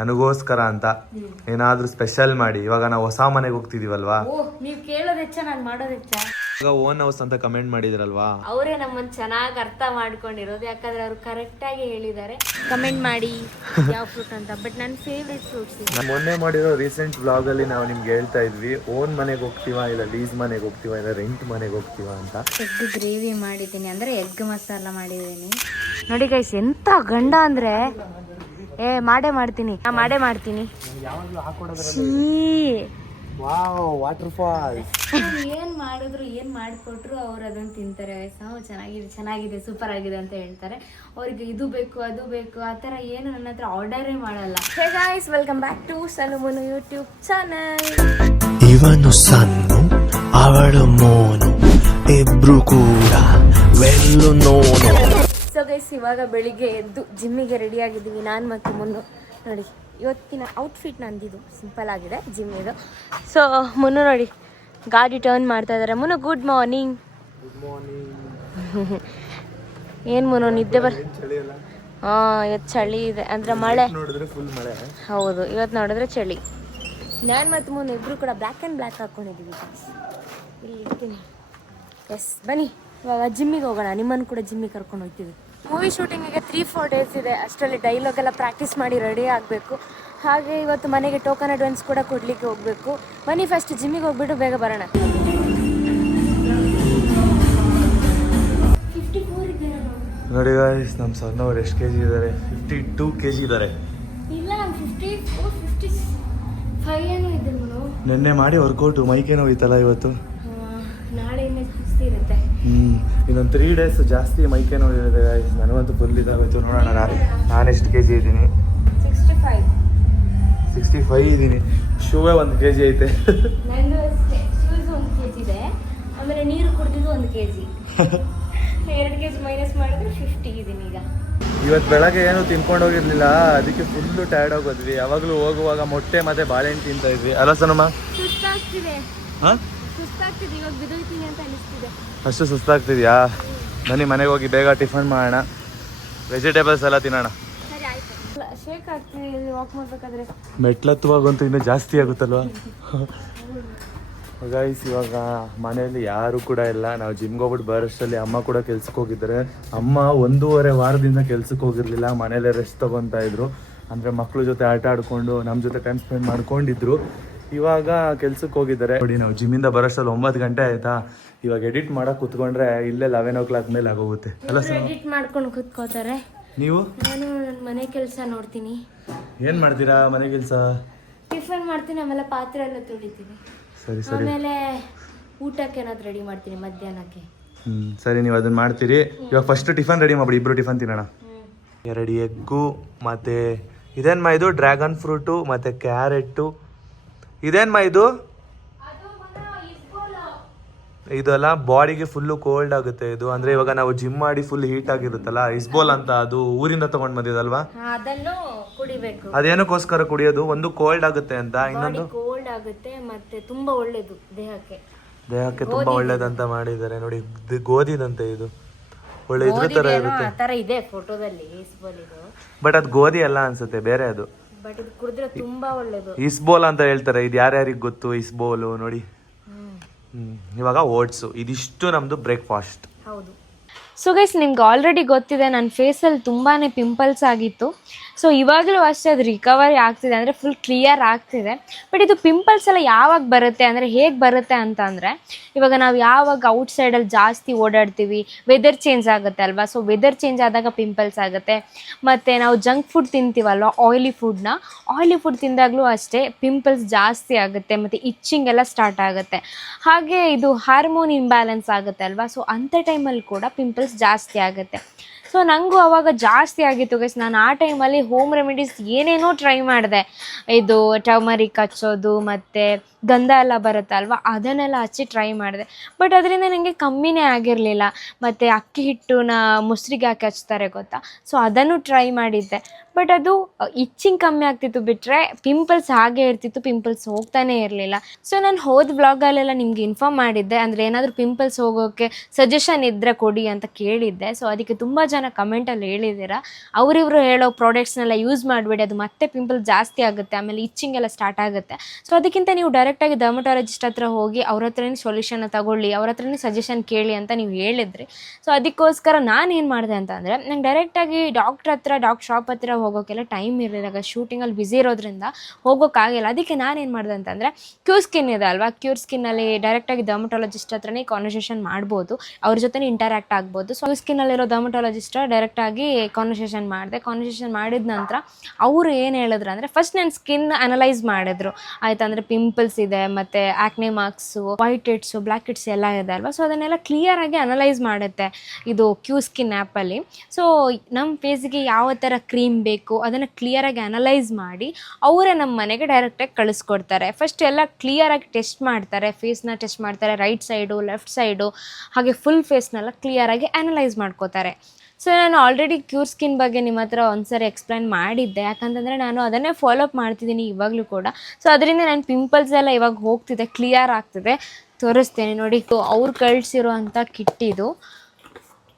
ನನಗೋಸ್ಕರ ಅಂತ ಏನಾದ್ರೂ ಸ್ಪೆಷಲ್ ಮಾಡಿ. ಇವಾಗ ನಾವು ಹೊಸ ಮನೆಗೆ ಹೋಗ್ತಿದೀವಲ್ವಾ, ನೀವು ಕೇಳೋದ್ ಹೆಚ್ಚ ನಾನು ಮಾಡೋದ್ ಹೆಚ್ಚ. ಇವಾಗ ಓನ್ ಹೌಸ್ ಅಂತ ಕಮೆಂಟ್ ಮಾಡಿದ್ರಲ್ವಾ, ಅವರೇ ನಮ್ಮನ್ನ ಚೆನ್ನಾಗಿ ಅರ್ಥ ಮಾಡ್ಕೊಂಡಿರೋದು. ಯಾಕಂದ್ರೆ ಅವ್ರು ಕರೆಕ್ಟ್ ಆಗಿ ಹೇಳಿದ್ದಾರೆ ಕಮೆಂಟ್ ಮಾಡಿ ಯಾವ ಫ್ರೂಟ್ ಅಂತ. ಬಟ್ ನನ್ನ ಫೇವ್ರೆಟ್ ಫ್ರೂಟ್ಸ್ ಮೊನ್ನೆ ಮಾಡಿರೋ ರೀಸೆಂಟ್ ವ್ಲಾಗ್ ಅಲ್ಲಿ ನಾವು ನಿಮ್ಗೆ ಹೇಳ್ತಾ ಇದ್ವಿ ಓನ್ ಮನೆಗೆ ಹೋಗ್ತೀವಾ ಇಲ್ಲ ಲೀಸ್ ಮನೆಗೆ ಹೋಗ್ತೀವಾ ಇಲ್ಲ ರೆಂಟ್ ಮನೆಗೆ ಹೋಗ್ತೀವಾ ಅಂತ. ಎಗ್ ಗ್ರೇವಿ ಮಾಡಿದ್ದೀನಿ, ಅಂದ್ರೆ ಎಗ್ ಮಸಾಲ ಮಾಡಿದ್ದೀನಿ ನೋಡಿ ಗೈಸ್. ಎಂತ ಗಂಡ ಅಂದ್ರೆ ಮಾಡೇ ಮಾಡ್ತೀನಿ. ವಾಟರ್ ಫಾಲ್ಸ್ ಏನ್ ಮಾಡಿದ್ರು ಏನ್ ಮಾಡಿಕೊಟ್ರು ಅವ್ರು ಅದನ್ನ ತಿಂತಾರೆ. ಚೆನ್ನಾಗಿದೆ ಸೂಪರ್ ಆಗಿದೆ ಅಂತ ಹೇಳ್ತಾರೆ. ಅವ್ರಿಗೆ ಇದು ಬೇಕು ಅದು ಬೇಕು ಆ ಥರ ಏನು ನನ್ನ ಹತ್ರ ಆರ್ಡರೇ ಮಾಡಲ್ಲ. Hey guys, welcome back to Sanu Munu YouTube channel. ಇವನು ಸನ್ನು ಅವಳು ಮೋನು ಇಬ್ರು ಕೂಡ ವೆಲ್ಲು ನೋನು. ಸೊ ಗೈಸ್, ಇವಾಗ ಬೆಳಿಗ್ಗೆ ಎದ್ದು ಜಿಮ್ಮಿಗೆ ರೆಡಿ ಆಗಿದ್ದೀವಿ ನಾನು ಮತ್ತು ಮುನ್ನು. ನೋಡಿ ಇವತ್ತಿನ ಔಟ್ಫಿಟ್ ನಂದಿದು ಸಿಂಪಲ್ ಆಗಿದೆ ಜಿಮ್ ಇದು. ಸೊ ಮುನ್ನು ನೋಡಿ ಗಾಡಿ ಟರ್ನ್ ಮಾಡ್ತಾ ಇದ್ದಾರೆ. ಮುನ್ನು ಗುಡ್ ಮಾರ್ನಿಂಗ್. ಏನು ಮುನ್ನು ನಿದ್ದೆ ಇವತ್ತು ಚಳಿ ಇದೆ ಅಂದರೆ ಮಳೆ. ಹೌದು, ಇವತ್ತು ನೋಡಿದ್ರೆ ಚಳಿ. ನಾನು ಮತ್ತು ಮುನ್ನು ಇಬ್ಬರು ಕೂಡ ಬ್ಲ್ಯಾಕ್ ಆ್ಯಂಡ್ ಬ್ಲ್ಯಾಕ್ ಹಾಕ್ಕೊಂಡಿದ್ದೀವಿ. ಇಲ್ಲಿ ಇರ್ತೀನಿ. ಎಸ್, ಬನ್ನಿ ಇವಾಗ ಜಿಮ್ಮಿಗೆ ಹೋಗೋಣ. ನಿಮ್ಮನ್ನು ಕೂಡ ಜಿಮ್ಮಿಗೆ ಕರ್ಕೊಂಡು ಹೋಗ್ತೀವಿ. ಮೂವಿ ಶೂಟಿಂಗಿಗೆ 3-4 ಡೇಸ್ ಇದೆ. ಅಷ್ಟರಲ್ಲಿ ಡೈಲಾಗ್ ಎಲ್ಲ ಪ್ರಾಕ್ಟೀಸ್ ಮಾಡಿ ರೆಡಿ ಆಗಬೇಕು. ಹಾಗೆ ಇವತ್ತು ಮನೆಗೆ ಟೋಕನ್ ಅಡ್ವಾನ್ಸ್ ಕೂಡ ಕೊಡಲಿಕ್ಕೆ ಹೋಗಬೇಕು. ಬನ್ನಿ ಫಸ್ಟ್ ಜಿಮ್ಮಿಗೆ ಹೋಗ್ಬಿಟ್ಟು ಬೇಗ ಬರೋಣ. 54 ಇದ್ದಾರೆ ನೋಡಿ ಗಾಯ್ಸ್, ನಮ್ಮ ಸಣ್ಣವ್ರು ಎಷ್ಟು ಕೆಜಿ ಇದ್ದಾರೆ? 52 ಕೆಜಿ ಇದ್ದಾರೆ. ಇಲ್ಲ, ನಾನು 55 ಏನೋ ಇದ್ದರು. ನೆನ್ನೆ ಮಾಡಿ ವರ್ಕೌಟು ಮೈಕೇನೋ ಹೋಯ್ತಲ್ಲ ಇವತ್ತು. ನಾಳೆಯಿಂದ ಜಾಸ್ತಿ ಇರುತ್ತೆ. ಇನ್ನೊಂದು 3 ಡೇಸ್ ಜಾಸ್ತಿ ಮೈಕೇನೋ ಇದೆ ಗಾಯ್ಸ್. ನನಗಂತೂ ಫುಲ್ ಇದಾಗೋಯ್ತು. ನೋಡೋಣ ನಾನು ಎಷ್ಟು ಕೆಜಿ ಇದ್ದೀನಿ? 65 ಇದ್ದೀನಿ. ಶೂವೇ 1 ಕೆಜಿ ಐತೆ. ನಂದು ಶೂಸ್ 1 ಕೆಜಿ ಇದೆ. ಆಮೇಲೆ ನೀರು ಕುಡಿದಿದ್ದು 1 ಕೆಜಿ. 2 ಕೆಜಿ ಮೈನಸ್ ಮಾಡಿದ್ರೆ 50 ಇದ್ದೀನಿ ಈಗ. ಇವತ್ತು ಬೆಳಗ್ಗೆ ಏನು ತಿನ್ಕೊಂಡು ಹೋಗಿರ್ಲಿಲ್ಲ, ಅದಕ್ಕೆ ಫುಲ್ಲು ಟಯರ್ಡ್ ಆಗೋದ್ವಿ. ಯಾವಾಗಲೂ ಹೋಗುವಾಗ ಮೊಟ್ಟೆ ಮತ್ತೆ ಬಾಳೆಹಣ್ಣು ತಿಂತಾ ಇದ್ವಿ ಅಲ್ಲ ಸನಮ್ಮ? ಸುಸ್ತಾಗ್ತಿದೆ. ಸುಸ್ತಾಗ್ತಿದೆ, ಇವಾಗ ಬಿದ್ದೋಯ್ತೀನಿ ಅಂತ ಅನಿಸ್ತಿದೆ. ಅಷ್ಟು ಸುಸ್ತಾಗ್ತಿದ್ಯಾ? ಬನ್ನಿ ಮನೆಗೆ ಹೋಗಿ ಬೇಗ ಟಿಫನ್ ಮಾಡೋಣ, ವೆಜಿಟೇಬಲ್ಸ್ ಎಲ್ಲ ತಿನ್ನೋಣ. ಸರಿ ಆಯ್ತು. ಶೇಕ್ ಆಗ್ತಿದೆ ವಾಕ್ ಮಾಡ್ಬೇಕಾದ್ರೆ. ಮೆಟ್ಲತ್ತುವಾಗಂತೂ ಇನ್ನೂ ಜಾಸ್ತಿ ಆಗುತ್ತಲ್ವ ಗೈಸ್. ಇವಾಗ ಮನೆಯಲ್ಲಿ ಯಾರು ಕೂಡ ಇಲ್ಲ. ನಾವು ಜಿಮ್ಗೆ ಹೋಗ್ಬಿಟ್ಟು ಬರೋಷ್ಟರಲ್ಲಿ ಅಮ್ಮ ಕೂಡ ಕೆಲ್ಸಕ್ಕೆ ಹೋಗಿದ್ದಾರೆ. ಅಮ್ಮ 1.5 ವಾರದಿಂದ ಕೆಲ್ಸಕ್ಕೆ ಹೋಗಿರ್ಲಿಲ್ಲ, ಮನೇಲೆ ರೆಸ್ಟ್ ತೊಗೊತಾ ಇದ್ರು. ಅಂದರೆ ಮಕ್ಳ ಜೊತೆ ಆಟ ಆಡ್ಕೊಂಡು ನಮ್ಮ ಜೊತೆ ಟೈಮ್ ಸ್ಪೆಂಡ್ ಮಾಡ್ಕೊಂಡಿದ್ರು. ಇವಾಗ ಕೆಲ್ಸಕ್ಕೆ ಹೋಗಿದ್ದಾರೆ. ನೋಡಿ, ನಾವು ಜಿಮ್ಮಿಂದ ಬರೋಷ್ಟರಲ್ಲಿ 9 ಗಂಟೆ ಆಯ್ತಾ. ಇವಾಗ ಎಡಿಟ್ ಮಾಡಕ್ಕೆ ಕುತ್ಕೊಂಡ್ರೆ ಇಲ್ಲೇ 11 o'clock ಮೇಲೆ ಆಗೋಗುತ್ತೆ ಅಲ್ಲ ಸರ್? ಎಡಿಟ್ ಮಾಡ್ಕೊಂಡು ಕೂತ್ಕೋತಾರೆ. ನೀವು? ನಾನು ಮನೆ ಕೆಲಸ ನೋಡ್ತೀನಿ. ಏನು ಮಾಡ್ತೀರಾ ಮನೆ ಕೆಲಸ? ಟಿಫನ್ ಮಾಡ್ತೀನಿ, ಆಮೇಲೆ ಪಾತ್ರೆ ಎಲ್ಲ ತೊಳಿತೀನಿ. ಸರಿ ಸರಿ. ಆಮೇಲೆ ಊಟಕ್ಕೆ ಏನಾದ್ರು ರೆಡಿ ಮಾಡ್ತೀನಿ ಮಧ್ಯಾಹ್ನಕ್ಕೆ. ಸರಿ, ನೀವು ಅದನ್ನ ಮಾಡ್ತೀರಿ. ಇವಾಗ ಫಸ್ಟ್ ಟಿಫನ್ ರೆಡಿ ಮಾಡ್ಬಿಡಿ, ಇಬ್ರು ಟಿಫನ್ ತಿನ್ನೋಣ. 2 ಎಗ್ಗು ಮತ್ತೆ ಇದೇನ್ಮಾ ಇದು? ಡ್ರ್ಯಾಗನ್ ಫ್ರೂಟು ಮತ್ತೆ ಕ್ಯಾರೆಟು. ಇದೇನ್ಮಾ ಇದು? ಇದೆಲ್ಲ ಬಾಡಿಗೆ ಫುಲ್ಲು ಕೋಲ್ಡ್ ಆಗುತ್ತೆ ಇದು. ಅಂದ್ರೆ ಇವಾಗ ನಾವು ಜಿಮ್ ಮಾಡಿ ಫುಲ್ ಹೀಟ್ ಆಗಿರುತ್ತಲ್ಲ, ಇಸ್ಬೋಲ್ ಅಂತ, ಅದು ಊರಿಂದ ತಗೊಂಡ್ ಬಂದಿದಲ್ವಾ, ಅದನ್ನು ಕುಡಿಬೇಕು. ಅದೇನಕ್ಕೋಸ್ಕರ ಕುಡಿಯೋದು? ಒಂದು ಕೋಲ್ಡ್ ಆಗುತ್ತೆ ಅಂತ, ಇನ್ನೊಂದು ಕೋಲ್ಡ್ ಆಗುತ್ತೆ ಮತ್ತೆ ತುಂಬಾ ಒಳ್ಳೇದು ದೇಹಕ್ಕೆ ತುಂಬಾ ಒಳ್ಳೇದಂತ ಮಾಡಿದ್ದಾರೆ. ನೋಡಿ, ಗೋಧಿದಂತೆ ಇದು. ಒಳ್ಳೆ ಇದ್ರ ತರ ಇರುತ್ತೆ. ಆ ತರ ಇದೆ ಫೋಟೋದಲ್ಲಿ ಇಸ್ಬೋಲ್ ಇದು. ಬಟ್ ಅದು ಗೋಧಿ ಅಲ್ಲ ಅನ್ಸುತ್ತೆ, ಬೇರೆ ಅದು. ಬಟ್ ಇದು ಕುಡಿದ್ರೆ ತುಂಬಾ ಒಳ್ಳೇದು. ಇಸ್ಬೋಲ್ ಅಂತ ಹೇಳ್ತಾರೆ. ಇದು ಯಾರ್ಯಾರಿಗೆ ಗೊತ್ತು ಇಸ್ಬೋಲು? ನೋಡಿ. ಇವಾಗ ಓಟ್ಸು. ಇದಿಷ್ಟು ನಮ್ದು ಬ್ರೇಕ್ಫಾಸ್ಟ್. ಹೌದು. ಸೊ ಗೈಸ್, ನಿಮ್ಗೆ ಆಲ್ರೆಡಿ ಗೊತ್ತಿದೆ ನನ್ನ ಫೇಸಲ್ಲಿ ತುಂಬಾ ಪಿಂಪಲ್ಸ್ ಆಗಿತ್ತು. ಸೊ ಇವಾಗಲೂ ಅಷ್ಟೇ ಅದು ರಿಕವರಿ ಆಗ್ತಿದೆ, ಅಂದರೆ ಫುಲ್ ಕ್ಲಿಯರ್ ಆಗ್ತಿದೆ. ಬಟ್ ಇದು ಪಿಂಪಲ್ಸ್ ಎಲ್ಲ ಯಾವಾಗ ಬರುತ್ತೆ ಅಂದರೆ ಹೇಗೆ ಬರುತ್ತೆ ಅಂತ ಅಂದರೆ, ಇವಾಗ ನಾವು ಯಾವಾಗ ಔಟ್ಸೈಡಲ್ಲಿ ಜಾಸ್ತಿ ಓಡಾಡ್ತೀವಿ, ವೆದರ್ ಚೇಂಜ್ ಆಗುತ್ತೆ ಅಲ್ವಾ. ಸೊ ವೆದರ್ ಚೇಂಜ್ ಆದಾಗ ಪಿಂಪಲ್ಸ್ ಆಗುತ್ತೆ. ಮತ್ತು ನಾವು ಜಂಕ್ ಫುಡ್ ತಿಂತೀವಲ್ವ, ಆಯಿಲಿ ಫುಡ್ ತಿಂದಾಗಲೂ ಅಷ್ಟೇ ಪಿಂಪಲ್ಸ್ ಜಾಸ್ತಿ ಆಗುತ್ತೆ. ಮತ್ತು ಇಚ್ಚಿಂಗ್ ಎಲ್ಲ ಸ್ಟಾರ್ಟ್ ಆಗುತ್ತೆ. ಹಾಗೆ ಇದು ಹಾರ್ಮೋನ್ ಇಂಬ್ಯಾಲೆನ್ಸ್ ಆಗುತ್ತೆ ಅಲ್ವಾ. ಸೊ ಅಂಥ ಟೈಮಲ್ಲಿ ಕೂಡ ಪಿಂಪಲ್ಸ್ ಜಾಸ್ತಿ ಆಗುತ್ತೆ. ಸೊ ನನಗೂ ಅವಾಗ ಜಾಸ್ತಿ ಆಗಿತ್ತು ಗೈಸ್. ನಾನು ಆ ಟೈಮಲ್ಲಿ ಹೋಮ್ ರೆಮಿಡೀಸ್ ಏನೇನೋ ಟ್ರೈ ಮಾಡಿದೆ. ಇದು ಟರ್ಮರಿಕ್ ಹಚ್ಚೋದು ಮತ್ತು ಗಂಧ ಎಲ್ಲ ಬರುತ್ತಲ್ವ, ಅದನ್ನೆಲ್ಲ ಹಚ್ಚಿ ಟ್ರೈ ಮಾಡಿದೆ. ಬಟ್ ಅದರಿಂದ ನನಗೆ ಕಮ್ಮಿನೇ ಆಗಿರಲಿಲ್ಲ. ಮತ್ತು ಅಕ್ಕಿ ಹಿಟ್ಟನ್ನ ಮೊಸರಿಗೆ ಹಾಕಿ ಹಚ್ತಾರೆ ಗೊತ್ತಾ, ಸೊ ಅದನ್ನು ಟ್ರೈ ಮಾಡಿದ್ದೆ. ಬಟ್ ಅದು ಇಚ್ಚಿಂಗ್ ಕಮ್ಮಿ ಆಗ್ತಿತ್ತು ಬಿಟ್ಟರೆ ಪಿಂಪಲ್ಸ್ ಹಾಗೆ ಇರ್ತಿತ್ತು, ಪಿಂಪಲ್ಸ್ ಹೋಗ್ತಾನೆ ಇರಲಿಲ್ಲ. ಸೊ ನಾನು ಹೋದ ವ್ಲಾಗಲ್ಲೆಲ್ಲ ನಿಮ್ಗೆ ಇನ್ಫಾರ್ಮ್ ಮಾಡಿದ್ದೆ, ಅಂದರೆ ಏನಾದರೂ ಪಿಂಪಲ್ಸ್ ಹೋಗೋಕ್ಕೆ ಸಜೆಷನ್ ಇದ್ದರೆ ಕೊಡಿ ಅಂತ ಕೇಳಿದ್ದೆ. ಸೊ ಅದಕ್ಕೆ ತುಂಬ ಜನ ಜನ ಕಮೆಂಟಲ್ಲಿ ಹೇಳಿದ್ದೀರಾ. ಅವರಿವರು ಹೇಳೋ ಪ್ರಾಡಕ್ಟ್ಸ್ನೆಲ್ಲ ಯೂಸ್ ಮಾಡಬೇಡಿ, ಅದು ಮತ್ತೆ ಪಿಂಪಲ್ ಜಾಸ್ತಿ ಆಗುತ್ತೆ, ಆಮೇಲೆ ಇಚ್ಚಿಂಗ್ ಎಲ್ಲ ಸ್ಟಾರ್ಟ್ ಆಗುತ್ತೆ. ಸೊ ಅದಕ್ಕಿಂತ ನೀವು ಡೈರೆಕ್ಟಾಗಿ ಡರ್ಮಟಾಲಜಿಸ್ಟ್ ಹತ್ರ ಹೋಗಿ ಅವ್ರ ಹತ್ರನೇ ಸೊಲ್ಯೂಷನ್ನ ತಗೊಳ್ಳಿ, ಅವ್ರ ಹತ್ರನೇ ಸಜೆಷನ್ ಕೇಳಿ ಅಂತ ನೀವು ಹೇಳಿದ್ರಿ. ಸೊ ಅದಕ್ಕೋಸ್ಕರ ನಾನು ಏನು ಮಾಡಿದೆ ಅಂತಂದರೆ, ನಂಗೆ ಡೈರೆಕ್ಟಾಗಿ ಡಾಕ್ಟರ್ ಶಾಪ್ ಹತ್ರ ಹೋಗೋಕ್ಕೆಲ್ಲ ಟೈಮ್ ಇರಲಿಲ್ಲ, ಶೂಟಿಂಗಲ್ಲಿ ಬ್ಯುಸಿ ಇರೋದ್ರಿಂದ ಹೋಗೋಕ್ಕಾಗಿಲ್ಲ. ಅದಕ್ಕೆ ನಾನೇನು ಮಾಡಿದೆ ಅಂತಂದರೆ, ಕ್ಯೂರ್ ಸ್ಕಿನ್ ಇದೆ ಅಲ್ವಾ, ಕ್ಯೂರ್ ಸ್ಕಿನ್ನಲ್ಲಿ ಡೈರೆಕ್ಟಾಗಿ ಡರ್ಮಟಾಲಜಿಸ್ಟ್ ಹತ್ರನೇ ಕಾನ್ವರ್ಸೇಷನ್ ಮಾಡ್ಬೋದು, ಅವ್ರ ಜೊತೆ ಇಂಟರಾಕ್ಟ್ ಆಗ್ಬೋದು. ಸೊ ಕ್ಯೂರ್ ಸ್ಕಿನ್ನಲ್ಲಿರೋ ಡರ್ಮಟಾಲಜಿಸ್ಟ್ ಡೈರೆಕ್ಟಾಗಿ ಕಾನ್ವರ್ಸೇಷನ್ ಮಾಡಿದ ನಂತರ ಅವರು ಏನು ಹೇಳಿದ್ರು ಅಂದರೆ, ಫಸ್ಟ್ ನನ್ನ ಸ್ಕಿನ್ ಅನಲೈಸ್ ಮಾಡಿದ್ರು ಆಯ್ತು. ಅಂದರೆ ಪಿಂಪಲ್ಸ್ ಇದೆ, ಮತ್ತು ಆಕ್ನೆ marks, white heads, black heads ಎಲ್ಲ ಇದೆ ಅಲ್ವಾ. ಸೊ ಅದನ್ನೆಲ್ಲ ಕ್ಲಿಯರಾಗಿ ಅನಲೈಸ್ ಮಾಡುತ್ತೆ ಇದು ಕ್ಯೂ ಸ್ಕಿನ್ ಆ್ಯಪಲ್ಲಿ. ಸೊ ನಮ್ಮ ಫೇಸಿಗೆ ಯಾವ ಥರ ಕ್ರೀಮ್ ಬೇಕು ಅದನ್ನು ಕ್ಲಿಯರಾಗಿ ಅನಲೈಸ್ ಮಾಡಿ ಅವರೇ ನಮ್ಮ ಮನೆಗೆ ಡೈರೆಕ್ಟಾಗಿ ಕಳಿಸ್ಕೊಡ್ತಾರೆ. ಫಸ್ಟ್ ಎಲ್ಲ ಕ್ಲಿಯರಾಗಿ ಟೆಸ್ಟ್ ಮಾಡ್ತಾರೆ, ಫೇಸ್ನ ಟೆಸ್ಟ್ ಮಾಡ್ತಾರೆ, ರೈಟ್ ಸೈಡು, ಲೆಫ್ಟ್ ಸೈಡು, ಹಾಗೆ ಫುಲ್ ಫೇಸ್ನೆಲ್ಲ ಕ್ಲಿಯರಾಗಿ ಅನಲೈಸ್ ಮಾಡ್ಕೋತಾರೆ. ಸೊ ನಾನು ಆಲ್ರೆಡಿ ಕ್ಯೂರ್ ಸ್ಕಿನ್ ಬಗ್ಗೆ ನಿಮ್ಮ ಹತ್ರ ಒಂದ್ಸರಿ ಎಕ್ಸ್ಪ್ಲೈನ್ ಮಾಡಿದ್ದೆ, ಯಾಕಂತಂದರೆ ನಾನು ಅದನ್ನೇ ಫಾಲೋಅಪ್ ಮಾಡ್ತಿದ್ದೀನಿ ಇವಾಗಲೂ ಕೂಡ. ಸೊ ಅದರಿಂದ ನನ್ನ ಪಿಂಪಲ್ಸ್ ಎಲ್ಲ ಇವಾಗ ಹೋಗ್ತಿದೆ, ಕ್ಲಿಯರ್ ಆಗ್ತಿದೆ. ತೋರಿಸ್ತೇನೆ ನೋಡಿ, ಅವ್ರು ಕಳಿಸಿರೋ ಅಂಥ ಕಿಟ್ ಇದು.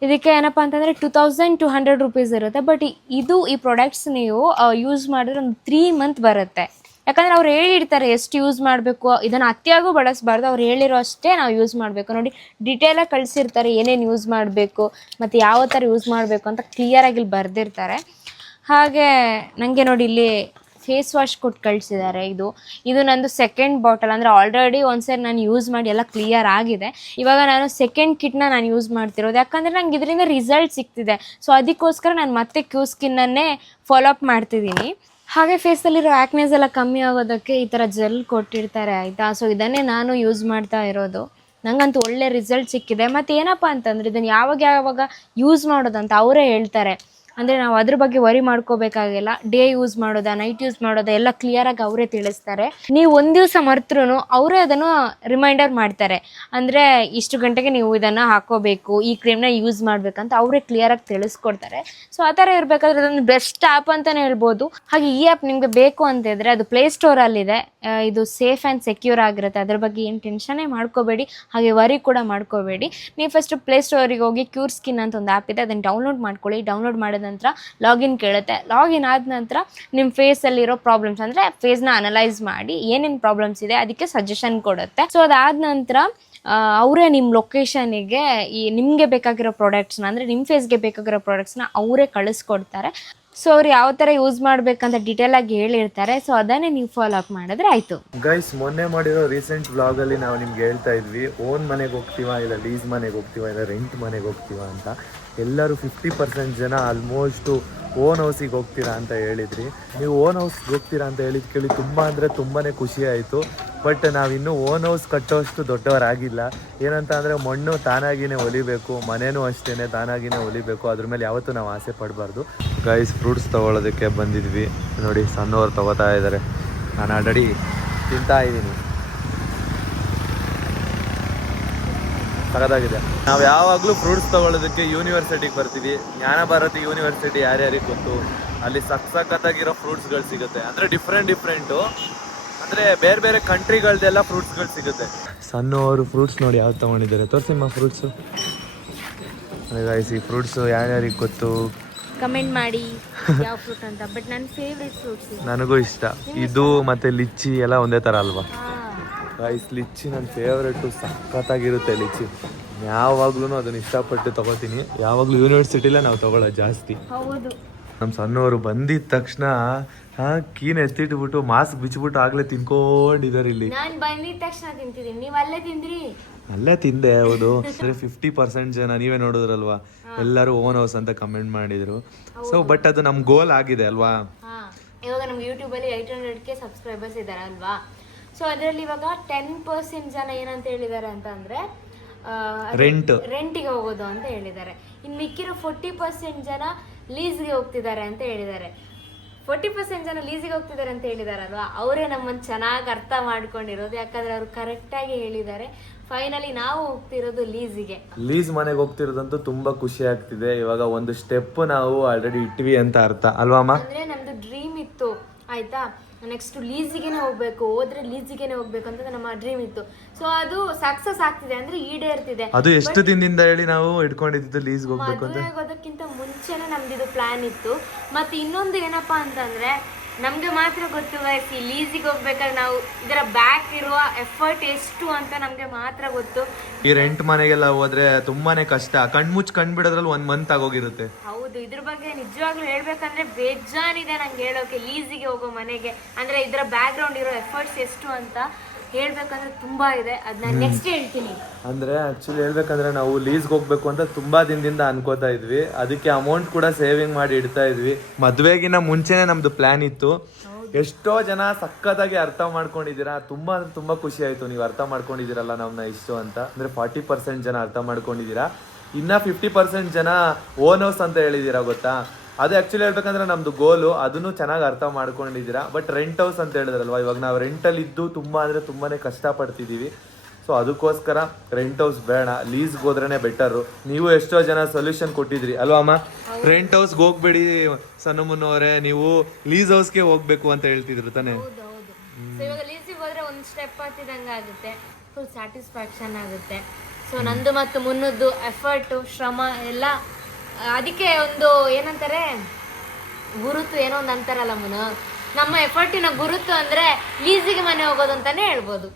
ಇದಕ್ಕೆ ಏನಪ್ಪ ಅಂತಂದರೆ 2200 ರೂಪೀಸ್ ಇರುತ್ತೆ. ಬಟ್ ಈ ಪ್ರಾಡಕ್ಟ್ಸ್ ನೀವು ಯೂಸ್ ಮಾಡಿದ್ರೆ ಒಂದು 3 ಮಂತ್ ಬರುತ್ತೆ. ಯಾಕಂದರೆ ಅವ್ರು ಹೇಳಿರ್ತಾರೆ ಎಷ್ಟು ಯೂಸ್ ಮಾಡಬೇಕು, ಇದನ್ನು ಅತಿಯಾಗೂ ಬಳಸಬಾರ್ದು, ಅವ್ರು ಹೇಳಿರೋ ಅಷ್ಟೇ ನಾವು ಯೂಸ್ ಮಾಡಬೇಕು. ನೋಡಿ, ಡಿಟೇಲಾಗಿ ಕಳಿಸಿರ್ತಾರೆ ಏನೇನು ಯೂಸ್ ಮಾಡಬೇಕು ಮತ್ತು ಯಾವ ಥರ ಯೂಸ್ ಮಾಡಬೇಕು ಅಂತ ಕ್ಲಿಯರಾಗಿ ಇಲ್ಲಿ ಬರೆದಿರ್ತಾರೆ. ಹಾಗೆ ನನಗೆ ನೋಡಿ ಇಲ್ಲಿ ಫೇಸ್ ವಾಶ್ ಕೊಟ್ಟು ಕಳಿಸಿದ್ದಾರೆ. ಇದು ನಂದು ಸೆಕೆಂಡ್ ಬಾಟಲ್. ಅಂದರೆ ಆಲ್ರೆಡಿ ಒಂದ್ಸರಿ ನಾನು ಯೂಸ್ ಮಾಡಿ ಎಲ್ಲ ಕ್ಲಿಯರ್ ಆಗಿದೆ. ಇವಾಗ ನಾನು ಸೆಕೆಂಡ್ ಕಿಟ್ನ ನಾನು ಯೂಸ್ ಮಾಡ್ತಿರೋದು, ಯಾಕಂದರೆ ನಂಗೆ ಇದರಿಂದ ರಿಸಲ್ಟ್ ಸಿಗ್ತಿದೆ. ಸೊ ಅದಕ್ಕೋಸ್ಕರ ನಾನು ಮತ್ತೆ ಕ್ಯೂ ಸ್ಕಿನ್ನನ್ನೇ ಫಾಲೋಅಪ್ ಮಾಡ್ತಿದ್ದೀನಿ. ಹಾಗೆ ಫೇಸಲ್ಲಿರೋ ಆ್ಯಕ್ನೇಸ್ ಎಲ್ಲ ಕಮ್ಮಿ ಆಗೋದಕ್ಕೆ ಈ ಥರ ಜೆಲ್ ಕೊಟ್ಟಿರ್ತಾರೆ ಆಯಿತಾ. ಸೊ ಇದನ್ನೇ ನಾನು ಯೂಸ್ ಮಾಡ್ತಾ ಇರೋದು. ನನಗಂತೂ ಒಳ್ಳೆ ರಿಸಲ್ಟ್ ಸಿಕ್ಕಿದೆ. ಮತ್ತು ಏನಪ್ಪ ಅಂತಂದರೆ, ಇದನ್ನು ಯಾವಾಗ ಯೂಸ್ ಮಾಡೋದಂತ ಅವರೇ ಹೇಳ್ತಾರೆ. ಅಂದರೆ ನಾವು ಅದ್ರ ಬಗ್ಗೆ ವರಿ ಮಾಡ್ಕೋಬೇಕಾಗಿಲ್ಲ. ಡೇ ಯೂಸ್ ಮಾಡೋದಾ, ನೈಟ್ ಯೂಸ್ ಮಾಡೋದಾ ಎಲ್ಲ ಕ್ಲಿಯರಾಗಿ ಅವರೇ ತಿಳಿಸ್ತಾರೆ. ನೀವು ಒಂದು ದಿವಸ ಮರ್ತರೂ ಅವರೇ ಅದನ್ನು ರಿಮೈಂಡರ್ ಮಾಡ್ತಾರೆ. ಅಂದರೆ ಇಷ್ಟು ಗಂಟೆಗೆ ನೀವು ಇದನ್ನು ಹಾಕೋಬೇಕು, ಈ ಕ್ರೀಮ್ನ ಯೂಸ್ ಮಾಡಬೇಕಂತ ಅವರೇ ಕ್ಲಿಯರಾಗಿ ತಿಳಿಸ್ಕೊಡ್ತಾರೆ. ಸೊ ಆ ಥರ ಇರಬೇಕಾದ್ರೆ ಅದೊಂದು ಬೆಸ್ಟ್ ಆ್ಯಪ್ ಅಂತಲೇ ಹೇಳ್ಬೋದು. ಹಾಗೆ ಈ ಆ್ಯಪ್ ನಿಮಗೆ ಬೇಕು ಅಂತಿದ್ರೆ ಅದು ಪ್ಲೇಸ್ಟೋರಲ್ಲಿದೆ. ಇದು ಸೇಫ್ ಆ್ಯಂಡ್ ಸೆಕ್ಯೂರ್ ಆಗಿರುತ್ತೆ, ಅದ್ರ ಬಗ್ಗೆ ಏನು ಟೆನ್ಷನ್ನೇ ಮಾಡ್ಕೋಬೇಡಿ, ಹಾಗೆ ವರಿ ಕೂಡ ಮಾಡ್ಕೋಬೇಡಿ. ನೀವು ಫಸ್ಟ್ ಪ್ಲೇಸ್ಟೋರಿಗೆ ಹೋಗಿ ಕ್ಯೂರ್ ಸ್ಕಿನ್ ಅಂತ ಒಂದು ಆ್ಯಪ್ ಇದೆ, ಅದನ್ನು ಡೌನ್ಲೋಡ್ ಮಾಡ್ಕೊಳ್ಳಿ. ಡೌನ್ಲೋಡ್ ಮಾಡಿದ ನಂತರ ಲಾಗಿನ್ ಕೇಳುತ್ತೆ. ಲಾಗಿನ್ ಆದ ನಂತರ ನಿಮ್ಮ ಫೇಸಲ್ಲಿರೋ ಪ್ರಾಬ್ಲಮ್ಸ್, ಅಂದರೆ ಫೇಸ್ನ ಅನಲೈಸ್ ಮಾಡಿ ಏನೇನು ಪ್ರಾಬ್ಲಮ್ಸ್ ಇದೆ ಅದಕ್ಕೆ ಸಜೆಷನ್ ಕೊಡುತ್ತೆ. ಸೊ ಅದಾದ ನಂತರ ಅವರೇ ನಿಮ್ಮ ಲೊಕೇಶನಿಗೆ ನಿಮಗೆ ಬೇಕಾಗಿರೋ ಪ್ರಾಡಕ್ಟ್ಸ್ನ, ಅಂದರೆ ನಿಮ್ಮ ಫೇಸ್ಗೆ ಬೇಕಾಗಿರೋ ಪ್ರಾಡಕ್ಟ್ಸ್ನ ಅವರೇ ಕಳಿಸ್ಕೊಡ್ತಾರೆ. ಸೊ ಅವ್ರು ಯಾವ ಥರ ಯೂಸ್ ಮಾಡಬೇಕಂತ ಡೀಟೇಲಾಗಿ ಹೇಳಿರ್ತಾರೆ. ಸೊ ಅದನ್ನೇ ನೀವು ಫಾಲೋಅಪ್ ಮಾಡಿದ್ರೆ ಆಯಿತು. ಗೈಸ್, ಮೊನ್ನೆ ಮಾಡಿರೋ ರೀಸೆಂಟ್ ವ್ಲಾಗಲ್ಲಿ ನಾವು ನಿಮ್ಗೆ ಹೇಳ್ತಾ ಇದ್ವಿ, ಓನ್ ಮನೆಗೆ ಹೋಗ್ತೀವಾ, ಇಲ್ಲ ಲೀಸ್ ಮನೆಗೆ ಹೋಗ್ತೀವಾ, ಇಲ್ಲ ರೆಂಟ್ ಮನೆಗೆ ಹೋಗ್ತೀವಾ ಅಂತ. ಎಲ್ಲರೂ 50% ಜನ ಆಲ್ಮೋಸ್ಟು ಓನ್ ಹೌಸಿಗೆ ಹೋಗ್ತೀರಾ ಅಂತ ಹೇಳಿದ್ರಿ. ನೀವು ಓನ್ ಹೌಸ್ಗೆ ಹೋಗ್ತೀರಾ ಅಂತ ಕೇಳಿ ತುಂಬ ತುಂಬಾ ಖುಷಿ ಆಯಿತು. ಬಟ್ ನಾವಿನ್ನೂ ಓನ್ ಹೌಸ್ ಕಟ್ಟೋಷ್ಟು ದೊಡ್ಡವರಾಗಿಲ್ಲ. ಏನಂತ ಅಂದರೆ, ಮಣ್ಣು ತಾನಾಗಿಯೇ ಹೊಲಿಬೇಕು, ಮನೇನೂ ಅಷ್ಟೇ ತಾನಾಗಿಯೇ ಹೊಲಿಬೇಕು, ಅದ್ರ ಮೇಲೆ ಯಾವತ್ತೂ ನಾವು ಆಸೆ ಪಡಬಾರ್ದು. ಗೈಸ್, ಫ್ರೂಟ್ಸ್ ತೊಗೊಳೋದಕ್ಕೆ ಬಂದಿದ್ವಿ. ನೋಡಿ, ಸಣ್ಣವ್ರು ತೊಗೋತಾ ಇದ್ದಾರೆ, ನಾನು ಆಲ್ರೆಡಿ ತಿಂತಾ ಇದ್ದೀನಿ. ಸಖತ್ತಾಗಿದೆ. ನಾವು ಯಾವಾಗಲೂ ಫ್ರೂಟ್ಸ್ ತೊಗೊಳೋದಕ್ಕೆ ಯೂನಿವರ್ಸಿಟಿಗೆ ಬರ್ತೀವಿ. ಜ್ಞಾನ ಭಾರತಿ ಯೂನಿವರ್ಸಿಟಿ ಯಾರ್ಯಾರಿಗೆ ಗೊತ್ತು, ಅಲ್ಲಿ ಸಖತ್ತಾಗಿರೋ ಫ್ರೂಟ್ಸ್ಗಳು ಸಿಗುತ್ತೆ. ಅಂದರೆ ಡಿಫ್ರೆಂಟು, ಅಂದರೆ ಬೇರೆ ಬೇರೆ ಕಂಟ್ರಿಗಳದ್ದೆಲ್ಲ ಫ್ರೂಟ್ಸ್ಗಳು ಸಿಗುತ್ತೆ. ಸಣ್ಣವರು ಫ್ರೂಟ್ಸ್ ನೋಡಿ ಯಾವ್ದು ತೊಗೊಂಡಿದ್ದಾರೆ, ತೋರಿಸಿಮ್ಮ ಫ್ರೂಟ್ಸು. ಗೈಸ್, ಈ ಫ್ರೂಟ್ಸು ಯಾರ್ಯಾರಿಗೆ ಗೊತ್ತು ಕಮೆಂಟ್ ಮಾಡಿ ಯಾವ ಫ್ರೂಟ್ ಅಂತ. ಬಟ್ ನನ್ನ ಫೇವ್ರೆಟ್ ಫ್ರೂಟ್ಸ್ ನನಗೂ ಇಷ್ಟ. ಇದು ಮತ್ತು ಲಿಚ್ಚಿ ಎಲ್ಲ ಒಂದೇ ಥರ ಅಲ್ವಾ ಗೈಸ್? ಲಿಚ್ಚಿ ನನ್ನ ಫೇವ್ರೆಟು, ಸಖತ್ತಾಗಿರುತ್ತೆ ಲಿಚ್ಚಿ. ಯಾವಾಗ್ಲೂ ಅದನ್ನು ಇಷ್ಟಪಟ್ಟು ತೊಗೋತೀನಿ. ಯಾವಾಗಲೂ ಯೂನಿವರ್ಸಿಟಿಲೇ ನಾವು ತೊಗೊಳ್ಳೋದು ಜಾಸ್ತಿ. ಹೌದು. ನಮ್ಮ ಸಣ್ಣವರು ಬಂದಿದ ತಕ್ಷಣ ಕೀನ್ ಎತ್ತಿಟ್ಬಿಟ್ಟು ಮಾಸ್ಕ್ ಬಿಚ್ಚಿಬಿಟ್ಟು ಆಗಲೇ ತಿನ್ಕೊಂಡಿದ್ದಾರೆ ಇಲ್ಲಿ. ನಾನು ಬಂದಿದ ತಕ್ಷಣ ತಿಂತಿದ್ದೀನಿ, ನೀವು ಅಲ್ಲೇ ತಿಂದ್ರಿ? ಅಲ್ಲೇ ತಿಂದೆ, ಹೌದು. ಅಂದರೆ 50% ಜನ ನೀವೇ ನೋಡಿದ್ರಲ್ವಾ, ಎಲ್ಲರೂ ಓನ್ ಹೌಸ್ ಅಂತ ಕಮೆಂಟ್ ಮಾಡಿದ್ರು. ಸೊ ಬಟ್ ಅದು ನಮ್ಮ ಗೋಲ್ ಆಗಿದೆ ಅಲ್ವಾ. ಇವಾಗ ನಮ್ಗೆ ಯೂಟ್ಯೂಬಲ್ಲಿ 800K ಸಬ್ಸ್ಕ್ರೈಬರ್ಸ್ ಇದ್ದಾರೆ ಅಲ್ವಾ. ಸೊ ಅದರಲ್ಲಿ ಇವಾಗ 10% ಜನ ಏನಂತ ಹೇಳಿದ್ದಾರೆ ಅಂತಂದರೆ ರೆಂಟಿಗೆ ಹೋಗೋದು ಅಂತ ಹೇಳಿದ್ದಾರೆ. ಇನ್ನು ಮಿಕ್ಕಿರೋ 40% ಜನ ಲೀಸ್ಗೆ ಹೋಗ್ತಿದ್ದಾರೆ ಅಂತ ಹೇಳಿದ್ದಾರೆ. 40% ಜನ ಲೀಸಿಗೆ ಹೋಗ್ತಿದ್ದಾರೆ ಅಂತ ಹೇಳಿದಾರಲ್ವಾ, ಅವರೇ ನಮ್ಮನ್ನು ಚೆನ್ನಾಗಿ ಅರ್ಥ ಮಾಡ್ಕೊಂಡಿರೋದು. ಯಾಕಂದ್ರೆ ಅವರು ಕರೆಕ್ಟಾಗಿ ಹೇಳಿದ್ದಾರೆ. ಫೈನಲಿ ನಾವು ಹೋಗ್ತಿರೋದು ಲೀಸಿಗೆ. ಲೀಸ್ ಮನೆಗೆ ಹೋಗ್ತಿರೋದಂತೂ ತುಂಬಾ ಖುಷಿ ಆಗ್ತಿದೆ. ಇವಾಗ ಒಂದು ಸ್ಟೆಪ್ ನಾವು ಆಲ್ರೆಡಿ ಇಟ್ವಿ ಅಂತ ಅರ್ಥ ಅಲ್ವಾ ಅಮ್ಮ? ಅಂದ್ರೆ ನಮ್ದು ಡ್ರೀಮ್ ಇತ್ತು ಆಯ್ತಾ. ನೆಕ್ಸ್ಟ್ ಲೀಸಿಗೆ ಹೋಗ್ಬೇಕು, ಹೋದ್ರೆ ಲೀಸಿಗೆ ಹೋಗ್ಬೇಕು ಅಂತ ನಮ್ಮ ಡ್ರೀಮ್ ಇತ್ತು. ಸೊ ಅದು ಸಕ್ಸಸ್ ಆಗ್ತಿದೆ, ಅಂದ್ರೆ ಈಡೇರ್ತಿದೆ. ಅದು ಎಷ್ಟು ದಿನದಿಂದ ಹೇಳಿ ನಾವು ಇಟ್ಕೊಂಡಿದ್ದು ಲೀಸ್ಗೆ ಹೋಗ್ಬೇಕು ಅಂತ? ಮದುವೆ ಆಗೋದಕ್ಕಿಂತ ಮುಂಚೆನೆ ನಮ್ದಿದು ಪ್ಲಾನ್ ಇತ್ತು. ಮತ್ತೆ ಇನ್ನೊಂದು ಏನಪ್ಪಾ ಅಂತಂದ್ರೆ ನಮ್ಗೆ ಮಾತ್ರ ಗೊತ್ತು ವಯಸ್ಸಿ ಲೀಸಿಗೆ ಹೋಗ್ಬೇಕಾದ್ರೆ ನಾವು ಇದರ ಬ್ಯಾಕ್ ಇರುವ ಎಫರ್ಟ್ ಎಷ್ಟು ಅಂತ ನಮ್ಗೆ ಮಾತ್ರ ಗೊತ್ತು. ಈ ರೆಂಟ್ ಮನೆಗೆಲ್ಲ ಹೋದ್ರೆ ತುಂಬಾನೇ ಕಷ್ಟ, ಕಣ್ಮುಚ್ಚಿ ಬಿಡೋದ್ರಲ್ಲಿ 1 ಮಂತ್ ಆಗೋಗಿರುತ್ತೆ. ಹೌದು, ಇದ್ರ ಬಗ್ಗೆ ನಿಜವಾಗ್ಲೂ ಹೇಳ್ಬೇಕಂದ್ರೆ ಬೇಜಾನಿದೆ ನಂಗೆ ಹೇಳೋಕೆ. ಲೀಸಿಗೆ ಹೋಗೋ ಮನೆಗೆ ಅಂದ್ರೆ ಇದರ ಬ್ಯಾಕ್ ಗ್ರೌಂಡ್ ಇರೋ ಎಫರ್ಟ್ಸ್ ಎಷ್ಟು ಅಂತ ಹೇಳ್ಬೇಕಂದ್ರೆ ತುಂಬಾ ಇದೆ. ಅದನ್ನ ನೆಕ್ಸ್ಟ್ ಹೇಳ್ತೀನಿ. ಅಂದ್ರೆ ಆಕ್ಚುಲಿ ಹೇಳ್ಬೇಕಂದ್ರೆ ನಾವು ಲೀಸ್ಗೆ ಹೋಗ್ಬೇಕು ಅಂತ ತುಂಬಾ ದಿನದಿಂದ ಅನ್ಕೋತಾ ಇದ್ವಿ. ಅದಕ್ಕೆ ಅಮೌಂಟ್ ಕೂಡ ಸೇವಿಂಗ್ ಮಾಡಿ ಇಡ್ತಾ ಇದ್ವಿ. ಮದ್ವೆಗಿನ ಮುಂಚೆನೆ ನಮ್ದು ಪ್ಲಾನ್ ಇತ್ತು. ಎಷ್ಟೋ ಜನ ಸಖತ್ತಾಗಿ ಅರ್ಥ ಮಾಡ್ಕೊಂಡಿದ್ದೀರಾ, ತುಂಬಾ ಅಂದ್ರೆ ತುಂಬಾ ಖುಷಿ ಆಯ್ತು. ನೀವು ಅರ್ಥ ಮಾಡ್ಕೊಂಡಿದ್ದೀರಲ್ಲ ನಮ್ನ ಇಷ್ಟು ಅಂತ. ಅಂದ್ರೆ 40% ಜನ ಅರ್ಥ ಮಾಡ್ಕೊಂಡಿದ್ದೀರಾ, ಇನ್ನ 50% ಜನ ಓನ್ ಹೌಸ್ ಅಂತ ಹೇಳಿದೀರಾ ಗೊತ್ತಾ. ಅದು ಆಕ್ಚುಲಿ ಹೇಳ್ಬೇಕಂದ್ರೆ ನಮ್ದು ಗೋಲು, ಅದನ್ನು ಚೆನ್ನಾಗಿ ಅರ್ಥ ಮಾಡ್ಕೊಂಡಿದ್ದೀರಾ. ಬಟ್ ರೆಂಟ್ ಹೌಸ್ ಅಂತ ಹೇಳಿದ್ರಲ್ವಾ, ಇವಾಗ ನಾವು ರೆಂಟಲ್ಲಿ ಇದ್ದು ತುಂಬಾ ಅಂದ್ರೆ ತುಂಬಾನೇ ಕಷ್ಟಪಡ್ತಿದ್ದೀವಿ. ಸೊ ಅದಕ್ಕೋಸ್ಕರ ರೆಂಟ್ ಹೌಸ್ ಬೇಡ, ಲೀಸ್ಗೆ ಹೋದ್ರೇನೆ ಬೆಟರು. ನೀವು ಎಷ್ಟೋ ಜನ ಸೊಲ್ಯೂಷನ್ ಕೊಟ್ಟಿದ್ರಿ ಅಲ್ವಾ ಅಮ್ಮ? ರೆಂಟ್ ಹೌಸ್ಗೆ ಹೋಗ್ಬೇಡಿ ಸನ್ನುಮುನ್ನವರೇ, ನೀವು ಲೀಸ್ ಹೌಸ್ಗೆ ಹೋಗ್ಬೇಕು ಅಂತ ಹೇಳ್ತಿದ್ರು ತಾನೆ. ಸೊ ಇವಾಗ ಲೀಸಿಗೆ ಹೋದ್ರೆ ಒಂದು ಸ್ಟೆಪ್ ಹತ್ತಿದಂಗೆ ಆಗುತ್ತೆ, ಫುಲ್ ಸ್ಯಾಟಿಸ್ಫ್ಯಾಕ್ಷನ್ ಆಗುತ್ತೆ. ಸೊ ನಂದು ಮತ್ತು ಮುನ್ನದ್ದು ಎಫರ್ಟು ಶ್ರಮ ಎಲ್ಲ ಅದಕ್ಕೆ ಒಂದು ಏನಂತಾರೆ ಗುರುತು, ಏನೋ ಒಂದು ಅಂತಾರಲ್ಲ ಮುನು, ನಮ್ಮ ಎಫರ್ಟಿನ ಗುರುತು ಅಂದ್ರೆ ಲೀಸಿಗೆ ಮನೆ ಹೋಗೋದು ಅಂತಾನೆ ಹೇಳ್ಬೋದು.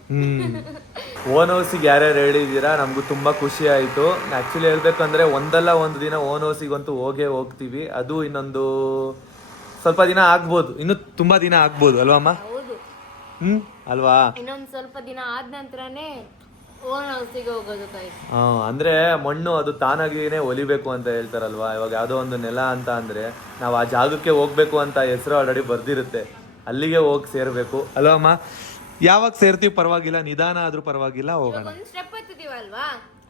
ಓನ್ ಹೌಸಿಗೆ ಯಾರ್ಯಾರು ಹೇಳಿದ್ದೀರಾ, ನಮಗೂ ತುಂಬಾ ಖುಷಿ ಆಯ್ತು. ಆಕ್ಚುಲಿ ಹೇಳ್ಬೇಕಂದ್ರೆ ಒಂದಲ್ಲ ಒಂದು ದಿನ ಓನ್ ಹೌಸಿಗಂತೂ ಹೋಗ್ತೀವಿ. ಅದು ಇನ್ನೊಂದು ಸ್ವಲ್ಪ ದಿನ ಆಗ್ಬೋದು, ಇನ್ನು ತುಂಬಾ ದಿನ ಆಗ್ಬೋದು ಅಲ್ವಾ ಅಮ್ಮ? ಹೌದು, ಅಲ್ವಾ? ಇನ್ನೊಂದು ಸ್ವಲ್ಪ ದಿನ ಆದ ನಂತರನೇ ಓನ್ ಹೌಸಿಗೆ ಹೋಗೋದು ಕೈಸ್. ಅಂದ್ರೆ ಮಣ್ಣು ಅದು ತಾನಾಗಿನೇ ಒಲಿಬೇಕು ಅಂತ ಹೇಳ್ತಾರಲ್ವಾ. ಇವಾಗ ಯಾವ್ದೋ ಒಂದು ನೆಲ ಅಂತ ಅಂದ್ರೆ ನಾವು ಆ ಜಾಗಕ್ಕೆ ಹೋಗ್ಬೇಕು ಅಂತ ಹೆಸರು ಆಲ್ರೆಡಿ ಬರ್ದಿರುತ್ತೆ, ಅಲ್ಲಿಗೆ ಹೋಗಿ ಸೇರ್ಬೇಕು ಅಲ್ವಾ ಅಮ್ಮ? ಯಾವಾಗ ಸೇರ್ತೀವಿ ಪರವಾಗಿಲ್ಲ, ನಿಧಾನ ಆದ್ರೂ ಪರವಾಗಿಲ್ಲ, ಹೋಗೋಣ. ಒಂದು ಸ್ಟೆಪ್ ಹತ್ತಿದೀವಲ್ವಾ,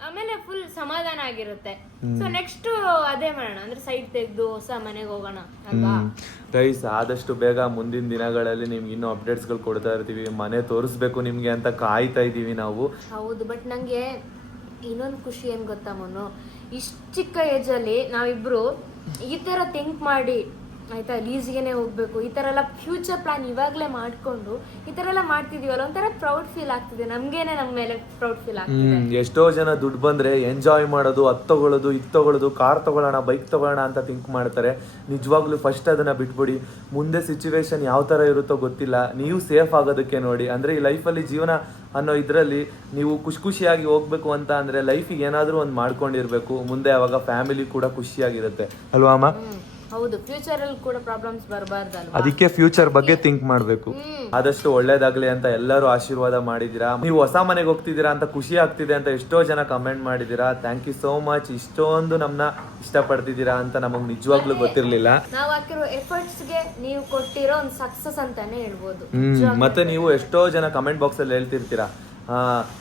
ಆಮೇಲೆ ಫುಲ್ ಸಮಾಧಾನ ಆಗಿರುತ್ತೆ. ಸೊ ನೆಕ್ಸ್ಟ್ ಅದೇ ಮಾಡೋಣ, ಅಂದ್ರೆ ಸೈಡ್ ತೆಗೆದು ಹೊಸ ಮನೆಗೆ ಹೋಗೋಣ ಅಲ್ವಾ ಗೈಸ್? ಆದಷ್ಟು ಬೇಗ ಮುಂದಿನ ದಿನಗಳಲ್ಲಿ ನಿಮ್ಗೆ ಇನ್ನೂ ಅಪ್ಡೇಟ್ಸ್ಗಳು ಕೊಡ್ತಾ ಇರ್ತೀವಿ. ಮನೆ ತೋರಿಸ್ಬೇಕು ನಿಮ್ಗೆ ಅಂತ ಕಾಯ್ತಾ ಇದೀವಿ ನಾವು. ಹೌದು, ಬಟ್ ನಂಗೆ ಇನ್ನೊಂದು ಖುಷಿ ಏನ್ ಗೊತ್ತಾ ಮನು, ಇಷ್ಟು ಚಿಕ್ಕ ಏಜಲ್ಲಿ ನಾವಿಬ್ರು ಈ ತರ ಥಿಂಕ್ ಮಾಡಿ ಆಯ್ತಾ ಲೀಸ್ಗೆನೆ ಹೋಗ್ಬೇಕು, ಈ ತರ ಎಲ್ಲ ಫ್ಯೂಚರ್ ಪ್ಲಾನ್ ಇವಾಗ್ಲೇ ಮಾಡ್ಕೊಂಡು ಈ ತರ ಎಲ್ಲ ಮಾಡ್ತಿದೀವಲ್ಲ, ಒಂಥರ ಪ್ರೌಡ್ ಫೀಲ್ ಆಗ್ತಿದೆ ನಮ್ಗೇನೆ, ನಮ್ಮ ಮೇಲೆ ಪ್ರೌಡ್ ಫೀಲ್ ಆಗ್ತಿದೆ. ಎಷ್ಟೋ ಜನ ದುಡ್ಡು ಬಂದ್ರೆ ಎಂಜಾಯ್ ಮಾಡೋದು, ಅದು ತಗೊಳ್ಳೋದು, ಇದು ತಗೊಳ್ಳೋದು, ಕಾರ್ ತಗೊಳ್ಳೋಣ, ಬೈಕ್ ತಗೊಳ್ಳೋಣ ಅಂತ ಥಿಂಕ್ ಮಾಡ್ತಾರೆ. ನಿಜವಾಗ್ಲೂ ಫಸ್ಟ್ ಅದನ್ನ ಬಿಟ್ಬಿಡಿ. ಮುಂದೆ ಸಿಚುವೇಶನ್ ಯಾವ ತರ ಇರುತ್ತೋ ಗೊತ್ತಿಲ್ಲ, ನೀವು ಸೇಫ್ ಆಗೋದಕ್ಕೆ ನೋಡಿ. ಅಂದ್ರೆ ಈ ಲೈಫಲ್ಲಿ ಜೀವನ ಅನ್ನೋ ಇದರಲ್ಲಿ ನೀವು ಖುಷಿಯಾಗಿ ಹೋಗ್ಬೇಕು ಅಂತ ಅಂದ್ರೆ ಲೈಫಿಗೆ ಏನಾದ್ರೂ ಒಂದು ಮಾಡ್ಕೊಂಡಿರ್ಬೇಕು. ಮುಂದೆ ಅವಾಗ ಫ್ಯಾಮಿಲಿ ಕೂಡ ಖುಷಿಯಾಗಿರುತ್ತೆ ಅಲ್ವಾ ಅಮ್ಮ? ಹೌದು, ಫ್ಯೂಚರ್ ಅಲ್ಲಿ ಕೂಡ ಪ್ರಾಬ್ಲಮ್ಸ್ ಬರಬಾರ್ದಲ್ವಾ, ಅದಕ್ಕೆ ಫ್ಯೂಚರ್ ಬಗ್ಗೆ ಥಿಂಕ್ ಮಾಡ್ಬೇಕು. ಆದಷ್ಟು ಒಳ್ಳೇದಾಗ್ಲಿ ಅಂತ ಎಲ್ಲರೂ ಆಶೀರ್ವಾದ ಮಾಡಿದೀರಾ. ನೀವು ಹೊಸ ಮನೆಗೆ ಹೋಗ್ತಿದ್ದೀರಾ ಅಂತ ಖುಷಿ ಆಗ್ತಿದೆ ಅಂತ ಎಷ್ಟೋ ಜನ ಕಮೆಂಟ್ ಮಾಡಿದೀರಾ. Thank you so much. ಇಷ್ಟೊಂದು ನಮ್ಮನ್ನ ಇಷ್ಟಪಡ್ತಿದ್ದೀರಾ ಅಂತ ನಮಗ್ ನಿಜವಾಗ್ಲೂ ಗೊತ್ತಿರ್ಲಿಲ್ಲ. ನಾವು ಹಾಕಿರೋ ಎಫರ್ಟ್ಸ್ ಗೆ ನೀವು ಕೊಟ್ಟಿರೋ ಒಂದು ಸಕ್ಸಸ್ ಅಂತಾನೆ ಹೇಳ್ಬೋದು. ಮತ್ತೆ ನೀವು ಎಷ್ಟೋ ಜನ ಕಮೆಂಟ್ ಬಾಕ್ಸ್ ಅಲ್ಲಿ ಹೇಳ್ತಿರ್ತೀರಾ,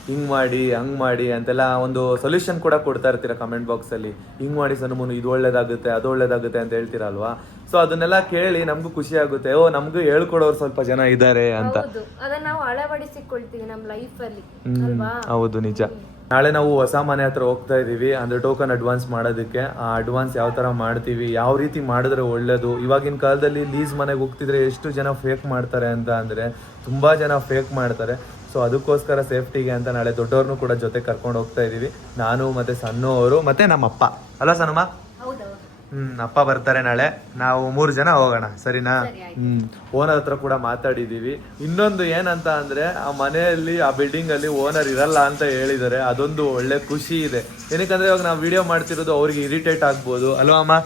ಹಿಂಗ್ ಮಾಡಿ ಹಂಗ್ ಮಾಡಿ ಅಂತೆಲ್ಲ ಒಂದು ಸೊಲ್ಯೂಷನ್ ಕೂಡ ಕೊಡ್ತಾ ಇರ್ತೀರಾ ಕಮೆಂಟ್ ಬಾಕ್ಸ್ ಅಲ್ಲಿ. ಹಿಂಗ್ ಮಾಡಿ ಸನ್ಮುನು, ಇದು ಒಳ್ಳೇದಾಗುತ್ತೆ, ಅದು ಒಳ್ಳೇದಾಗುತ್ತೆ ಅಂತ ಹೇಳ್ತೀರಲ್ವಾ. ಸೊ ಅದನ್ನೆಲ್ಲ ಕೇಳಿ ನಮ್ಗೂ ಖುಷಿ ಆಗುತ್ತೆ. ನಮ್ಗೂ ಹೇಳ್ಕೊಡೋರು ಸ್ವಲ್ಪ ಜನ ಇದ್ದಾರೆ ಅಂತ. ಅದನ್ನ ನಾವು ಅಳವಡಿಸಿಕೊಳ್ತೀವಿ ನಮ್ಮ ಲೈಫ್ ಅಲ್ಲಿ ಅಲ್ವಾ? ಹೌದು, ನಿಜ. ನಾಳೆ ನಾವು ಹೊಸ ಮನೆ ಹತ್ರ ಹೋಗ್ತಾ ಇದೀವಿ, ಅಂದ್ರೆ ಟೋಕನ್ ಅಡ್ವಾನ್ಸ್ ಮಾಡೋದಕ್ಕೆ. ಆ ಅಡ್ವಾನ್ಸ್ ಯಾವ ತರ ಮಾಡ್ತೀವಿ, ಯಾವ ರೀತಿ ಮಾಡಿದ್ರೆ ಒಳ್ಳೇದು. ಇವಾಗಿನ ಕಾಲದಲ್ಲಿ ಲೀಸ್ ಮನೆಗೆ ಹೋಗ್ತಿದ್ರೆ ಎಷ್ಟು ಜನ ಫೇಕ್ ಮಾಡ್ತಾರೆ ಅಂತ ಅಂದ್ರೆ ತುಂಬಾ ಜನ ಫೇಕ್ ಮಾಡ್ತಾರೆ. ಸೊ ಅದಕ್ಕೋಸ್ಕರ ಸೇಫ್ಟಿಗೆ ಅಂತ ನಾಳೆ ದೊಡ್ಡವ್ರನ್ನೂ ಕೂಡ ಜೊತೆ ಕರ್ಕೊಂಡು ಹೋಗ್ತಾ ಇದೀವಿ. ನಾನು ಮತ್ತೆ ಸಣ್ಣವರು ಮತ್ತೆ ನಮ್ಮ ಅಪ್ಪ ಅಲ್ಲ ಸಣ್ಣಮ್ಮ? ಅಪ್ಪ ಬರ್ತಾರೆ ನಾಳೆ. ನಾವು 3 ಜನ ಹೋಗೋಣ, ಸರಿನಾ? ಓನರ್ ಹತ್ರ ಕೂಡ ಮಾತಾಡಿದೀವಿ. ಇನ್ನೊಂದು ಏನಂತ ಅಂದ್ರೆ ಆ ಮನೆಯಲ್ಲಿ, ಆ ಬಿಲ್ಡಿಂಗ್ ಅಲ್ಲಿ ಓನರ್ ಇರಲ್ಲ ಅಂತ ಹೇಳಿದ್ದಾರೆ. ಅದೊಂದು ಒಳ್ಳೆ ಖುಷಿ ಇದೆ. ಏನಕ್ಕಂದ್ರೆ ಇವಾಗ ನಾವು ವಿಡಿಯೋ ಮಾಡ್ತಿರೋದು ಅವ್ರಿಗೆ ಇರಿಟೇಟ್ ಆಗ್ಬೋದು ಅಲ್ವಾ ಅಮ್ಮ?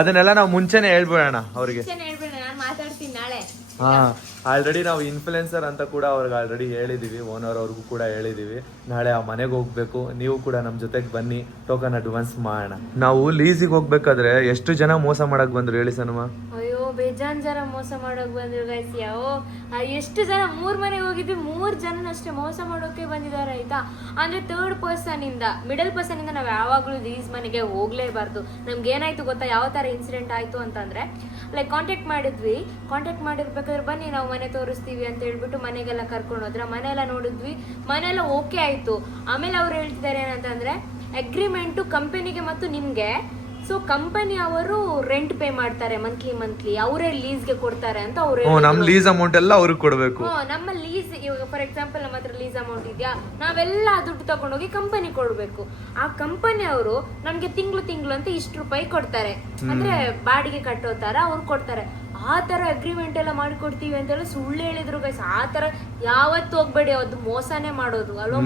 ಅದನ್ನೆಲ್ಲ ನಾವು ಮುಂಚೆನೆ ಹೇಳ್ಬಿಡೋಣ ಅವ್ರಿಗೆ. ಆಲ್ರೆಡಿ ನಾವು ಇನ್ಫ್ಲುಯೆನ್ಸರ್ ಅಂತ ಕೂಡ ಅವ್ರಿಗೆ ಆಲ್ರೆಡಿ ಹೇಳಿದೀವಿ, ಓನರ್ ಅವ್ರಿಗೂ ಕೂಡ ಹೇಳಿದೀವಿ. ನಾಳೆ ಆ ಮನೆಗೆ ಹೋಗ್ಬೇಕು, ನೀವು ಕೂಡ ನಮ್ಮ ಜೊತೆಗೆ ಬನ್ನಿ, ಟೋಕನ್ ಅಡ್ವಾನ್ಸ್ ಮಾಡೋಣ. ನಾವು ಲೀಸಿಗೆ ಹೋಗ್ಬೇಕಾದ್ರೆ ಎಷ್ಟು ಜನ ಮೋಸ ಮಾಡಕ್ ಬಂದ್ರು ಹೇಳಿ ಸನಮ್ಮ? ಅಯ್ಯೋ, ಬೇಜಾನ್ ಜನ ಮೋಸ ಮಾಡೋಕ್ ಬಂದ್ರು ಗೈಸ್. ಎಷ್ಟು ಜನ 3 ಮನೆಗೆ ಹೋಗಿದ್ವಿ, 3 ಜನ ಅಷ್ಟೇ ಮೋಸ ಮಾಡೋಕೆ ಬಂದಿದ್ದಾರೆ ಆಯ್ತಾ. ಅಂದ್ರೆ ಥರ್ಡ್ ಪರ್ಸನ್ ಇಂದ, ಮಿಡಲ್ ಪರ್ಸನ್ ಇಂದ ನಾವು ಯಾವಾಗ್ಲೂ ಲೀಸ್ ಮನೆಗೆ ಹೋಗ್ಲೇಬಾರ್ದು. ನಮ್ಗೆ ಏನಾಯ್ತು ಗೊತ್ತಾ, ಯಾವ ತರ ಇನ್ಸಿಡೆಂಟ್ ಆಯ್ತು ಅಂತಂದ್ರೆ, ಲೈಕ್ ಕಾಂಟ್ಯಾಕ್ಟ್ ಮಾಡಿರ್ಬೇಕಾದ್ರೆ ಬನ್ನಿ ನಾವು ಮನೆ ತೋರಿಸ್ತೀವಿ ಅಂತ ಹೇಳ್ಬಿಟ್ಟು ಮನೆಗೆಲ್ಲ ಕರ್ಕೊಂಡು ಹೋದ್ರ. ಮನೆ ಎಲ್ಲ ನೋಡಿದ್ವಿ, ಮನೆ ಎಲ್ಲ ಓಕೆ ಆಯ್ತು. ಆಮೇಲೆ ಅವ್ರು ಹೇಳ್ತಿದ್ದಾರೆ ಏನಂತಂದ್ರೆ, ಅಗ್ರಿಮೆಂಟು ಕಂಪನಿಗೆ ಮತ್ತು ನಿಮ್ಗೆ ಸೊ ಕಂಪನಿ ಅವರು ರೆಂಟ್ ಪೇ ಮಾಡ್ತಾರೆ ಮಂತ್ಲಿ ಅವರೇ ಲೀಸ್ಗೆ ಕೊಡ್ತಾರೆ ಅಂತ ಅವ್ರು ನಮ್ ಲೀಸ್ ಅಮೌಂಟ್ ಎಲ್ಲ ಅವ್ರಿಗೆ ಕೊಡ್ಬೇಕು. ನಮ್ಮ ಲೀಸ್ ಇವಾಗ ಫಾರ್ ಎಕ್ಸಾಂಪಲ್ ನಮ್ಮ ಹತ್ರ ಲೀಸ್ ಅಮೌಂಟ್ ಇದೆಯಾ, ನಾವೆಲ್ಲ ದುಡ್ಡು ತಗೊಂಡೋಗಿ ಕಂಪನಿ ಕೊಡ್ಬೇಕು. ಆ ಕಂಪನಿ ಅವರು ನಮ್ಗೆ ತಿಂಗಳು ಅಂತ ಇಷ್ಟು ರೂಪಾಯಿ ಕೊಡ್ತಾರೆ, ಅಂದ್ರೆ ಬಾಡಿಗೆ ಕಟ್ಟೋ ತರ ಅವ್ರು ಕೊಡ್ತಾರೆ. ಆ ತರ ಅಗ್ರಿಮೆಂಟ್ ಎಲ್ಲ ಮಾಡ್ಕೊಡ್ತೀವಿ ಅಂತೆಲ್ಲ ಸುಳ್ಳು ಹೇಳಿದ್ರು ಗೈಸ್. ಆ ತರ ಯಾವತ್ತು ಹೋಗ್ಬೇಡಿ, ಅದು ಮೋಸನೇ ಮಾಡೋದು ಅಲ್ವಾ.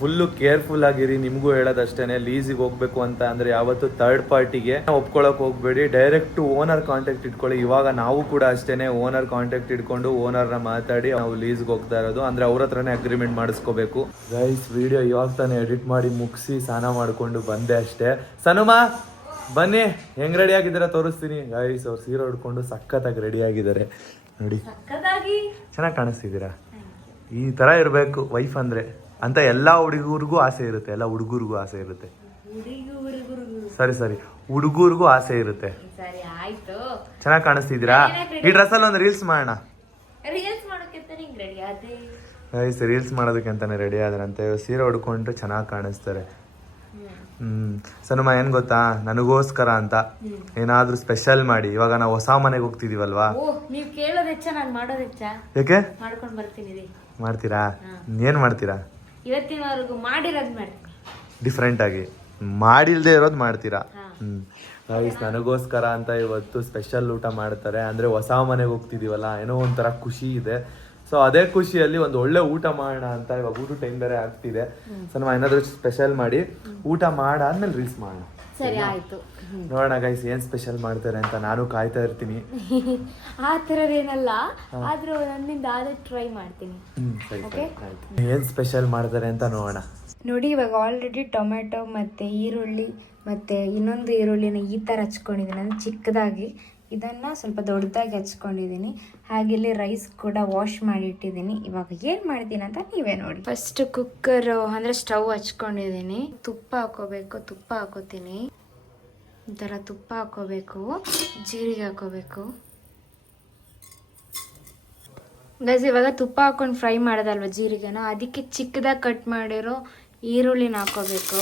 ಫುಲ್ಲು ಕೇರ್ಫುಲ್ ಆಗಿರಿ. ನಿಮ್ಗೂ ಹೇಳೋದಷ್ಟೇನೆ, ಲೀಸಿಗೆ ಹೋಗ್ಬೇಕು ಅಂತ ಅಂದ್ರೆ ಯಾವತ್ತು ಥರ್ಡ್ ಪಾರ್ಟಿಗೆ ಒಪ್ಕೊಳಕ್ ಹೋಗ್ಬೇಡಿ, ಡೈರೆಕ್ಟ್ ಓನರ್ ಕಾಂಟ್ಯಾಕ್ಟ್ ಇಟ್ಕೊಳ್ಳಿ. ಇವಾಗ ನಾವು ಕೂಡ ಅಷ್ಟೇನೆ ಓನರ್ ಕಾಂಟ್ಯಾಕ್ಟ್ ಇಟ್ಕೊಂಡು ಓನರ್ನ ಮಾತಾಡಿ ನಾವು ಲೀಸ್ಗೆ ಹೋಗ್ತಾ ಇರೋದು, ಅಂದ್ರೆ ಅವ್ರ ಹತ್ರನೇ ಅಗ್ರಿಮೆಂಟ್ ಮಾಡಿಸ್ಕೋಬೇಕು. ಗೈಸ್ ವಿಡಿಯೋ ಇವಾಗ ತಾನೇ ಎಡಿಟ್ ಮಾಡಿ ಮುಗಿಸಿ ಸ್ನಾನ ಮಾಡ್ಕೊಂಡು ಬಂದೆ ಅಷ್ಟೇ. ಸನುಮಾ ಬನ್ನಿ, ಹೆಂಗ್ ರೆಡಿ ಆಗಿದ್ದೀರಾ ತೋರಿಸ್ತೀನಿ. ಗೈಸ್ ಅವ್ರು ಸೀರೆ ಉಡ್ಕೊಂಡು ಸಖತ್ತಾಗಿ ರೆಡಿ ಆಗಿದ್ದಾರೆ ನೋಡಿ, ಚೆನ್ನಾಗಿ ಕಾಣಿಸ್ತಿದ್ದೀರಾ. ಈ ತರ ಇರಬೇಕು ವೈಫ್ ಅಂದ್ರೆ ಅಂತ ಎಲ್ಲಾ ಹುಡುಗರಿಗೂ ಆಸೆ ಇರುತ್ತೆ, ಎಲ್ಲ ಹುಡುಗರಿಗೂ ಆಸೆ ಇರುತ್ತೆ. ಸರಿ ಹುಡುಗರಿಗೂ ಆಸೆ ಇರುತ್ತೆ. ಚೆನ್ನಾಗಿ ಕಾಣಿಸ್ತಿದ್ದೀರಾ. ಈ ಡ್ರೆಸ್ ಅಲ್ಲಿ ಒಂದು ರೀಲ್ಸ್ ಮಾಡೋಣ. ಗೈಸ್ ರೀಲ್ಸ್ ಮಾಡೋದಕ್ಕೆ ಅಂತಾನೆ ರೆಡಿ ಆದ್ರಂತೆ. ಸೀರೆ ಉಡ್ಕೊಂಡು ಚೆನ್ನಾಗಿ ಕಾಣಿಸ್ತಾರೆ. ಸನುಮ ಏನ್ ಗೊತ್ತಾ, ನನಗೋಸ್ಕರ ಅಂತ ಏನಾದ್ರೂ ಸ್ಪೆಷಲ್ ಮಾಡಿ. ಇವಾಗ ನಾವು ಹೊಸ ಮನೆಗೆ ಹೋಗ್ತಿದೀವಲ್ವಾ, ನೀವು ಕೇಳೋದ್ ಹೆಚ್ಚ ನಾನು ಮಾಡೋದ್ ಹೆಚ್ಚ. ಯಾಕೆ ಮಾಡ್ಕೊಂಡ್ ಬರ್ತೀನಿ. ಮಾಡ್ತೀರಾ? ಏನ್ ಮಾಡ್ತೀರಾ? ಇವತ್ತಿನವರೆಗೂ ಮಾಡಿರೋದ್ ಮಾಡ್ತೀನಿ, ಡಿಫ್ರೆಂಟ್ ಆಗಿ ಮಾಡಿಲ್ದೇ ಇರೋದ್ ಮಾಡ್ತೀರಾ. ಗೈಸ್ ನನಗೋಸ್ಕರ ಅಂತ ಇವತ್ತು ಸ್ಪೆಷಲ್ ಊಟ ಮಾಡ್ತಾರೆ. ಅಂದ್ರೆ ಹೊಸ ಮನೆಗೆ ಹೋಗ್ತಿದೀವಲ್ಲ, ಏನೋ ಒಂಥರ ಖುಷಿ ಇದೆ. ಸೊ ಅದೇ ಖುಷಿಯಲ್ಲಿ ಒಂದು ಒಳ್ಳೆ ಊಟ ಮಾಡೋಣ ಅಂತ ಇವಾಗ ಊಟ ಟೈಮ್ ಬೇರೆ ಆಗ್ತಿದೆ. ಸೊ ನಾವು ಏನಾದ್ರು ಸ್ಪೆಷಲ್ ಮಾಡಿ ಊಟ ಮಾಡಾದ್ಮೇಲೆ ರೀಲ್ಸ್ ಮಾಡೋಣ. ಸರಿ ಆಯ್ತು, ನೋಡೋಣ ಗೈಸ್ ಏನ್ ಸ್ಪೆಷಲ್ ಮಾಡ್ತಾರೆ ಅಂತ ನಾನು ಕಾಯ್ತಾ ಇರ್ತೀನಿ. ಆ ಥರದ್ದೇನಲ್ಲ, ಆದ್ರೂ ನನ್ನಿಂದ ಆದಷ್ಟು ಟ್ರೈ ಮಾಡ್ತೀನಿ. ಸರಿ ಏನ್ ಸ್ಪೆಷಲ್ ಮಾಡ್ತಾರೆ ಅಂತ ನೋಡೋಣ. ನೋಡಿ ಇವಾಗ ಆಲ್ರೆಡಿ ಟೊಮೆಟೊ ಮತ್ತು ಈರುಳ್ಳಿ ಮತ್ತು ಇನ್ನೊಂದು ಈರುಳ್ಳಿನ ಈ ಥರ ಹಚ್ಕೊಂಡಿದ್ದೀನಿ, ಅಂದರೆ ಚಿಕ್ಕದಾಗಿ. ಇದನ್ನು ಸ್ವಲ್ಪ ದೊಡ್ಡದಾಗಿ ಹಚ್ಕೊಂಡಿದ್ದೀನಿ. ಹಾಗೆ ಇಲ್ಲಿ ರೈಸ್ ಕೂಡ ವಾಶ್ ಮಾಡಿ ಇಟ್ಟಿದ್ದೀನಿ. ಇವಾಗ ಏನು ಮಾಡ್ತೀನಿ ಅಂತ ನೀವೇ ನೋಡಿ. ಫಸ್ಟ್ ಕುಕ್ಕರ್ ಅಂದರೆ ಸ್ಟವ್ ಹಚ್ಕೊಂಡಿದ್ದೀನಿ. ತುಪ್ಪ ಹಾಕೋಬೇಕು, ತುಪ್ಪ ಹಾಕೋತೀನಿ. ಈ ಥರ ತುಪ್ಪ ಹಾಕೋಬೇಕು, ಜೀರಿಗೆ ಹಾಕೋಬೇಕು. ಗೈಸ್ ಇವಾಗ ತುಪ್ಪ ಹಾಕೊಂಡು ಫ್ರೈ ಮಾಡೋದಲ್ವ ಜೀರಿಗೆನ, ಅದಕ್ಕೆ ಚಿಕ್ಕದಾಗಿ ಕಟ್ ಮಾಡಿರೋ ಈರುಳ್ಳಿನ ಹಾಕೋಬೇಕು.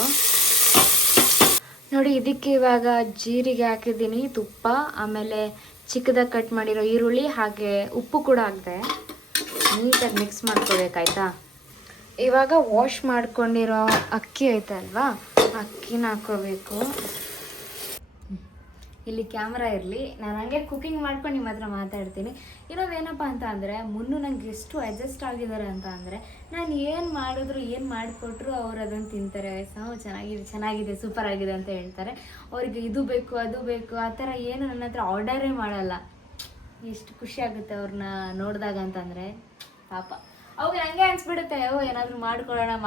ನೋಡಿ ಇದಕ್ಕೆ ಇವಾಗ ಜೀರಿಗೆ ಹಾಕಿದ್ದೀನಿ, ತುಪ್ಪ, ಆಮೇಲೆ ಚಿಕ್ಕದಾಗಿ ಕಟ್ ಮಾಡಿರೋ ಈರುಳ್ಳಿ, ಹಾಗೆ ಉಪ್ಪು ಕೂಡ ಹಾಕಿದೆ. ನೀಟಾಗಿ ಮಿಕ್ಸ್ ಮಾಡ್ಕೋಬೇಕಾಯ್ತಾ. ಇವಾಗ ವಾಶ್ ಮಾಡ್ಕೊಂಡಿರೋ ಅಕ್ಕಿ ಐತಲ್ವಾ, ಅಕ್ಕಿನ ಹಾಕೋಬೇಕು. ಇಲ್ಲಿ ಕ್ಯಾಮ್ರಾ ಇರಲಿ, ನಾನು ಹಂಗೆ ಕುಕಿಂಗ್ ಮಾಡ್ಕೊಂಡು ನಿಮ್ಮ ಹತ್ರ ಮಾತಾಡ್ತೀನಿ. ಇನ್ನೊಂದೇನಪ್ಪ ಅಂತ ಅಂದರೆ, ಮುನ್ನು ನಂಗೆ ಎಷ್ಟು ಅಡ್ಜಸ್ಟ್ ಆಗಿದ್ದಾರೆ ಅಂತ ಅಂದರೆ, ನಾನು ಏನು ಮಾಡಿದ್ರು ಏನು ಮಾಡಿಕೊಟ್ರು ಅವ್ರು ಅದನ್ನು ತಿಂತಾರೆ. ಚೆನ್ನಾಗಿದೆ ಸೂಪರ್ ಆಗಿದೆ ಅಂತ ಹೇಳ್ತಾರೆ. ಅವ್ರಿಗೆ ಇದು ಬೇಕು ಅದು ಬೇಕು ಆ ಥರ ಏನು ನನ್ನ ಹತ್ರ ಆರ್ಡರೇ ಮಾಡಲ್ಲ. ಎಷ್ಟು ಖುಷಿ ಆಗುತ್ತೆ ಅವ್ರನ್ನ ನೋಡಿದಾಗ ಅಂತಂದರೆ. ಪಾಪ ಅವಾಗ ಹಂಗೆ ಅನ್ಸ್ಬಿಡುತ್ತೆ, ಏನಾದರೂ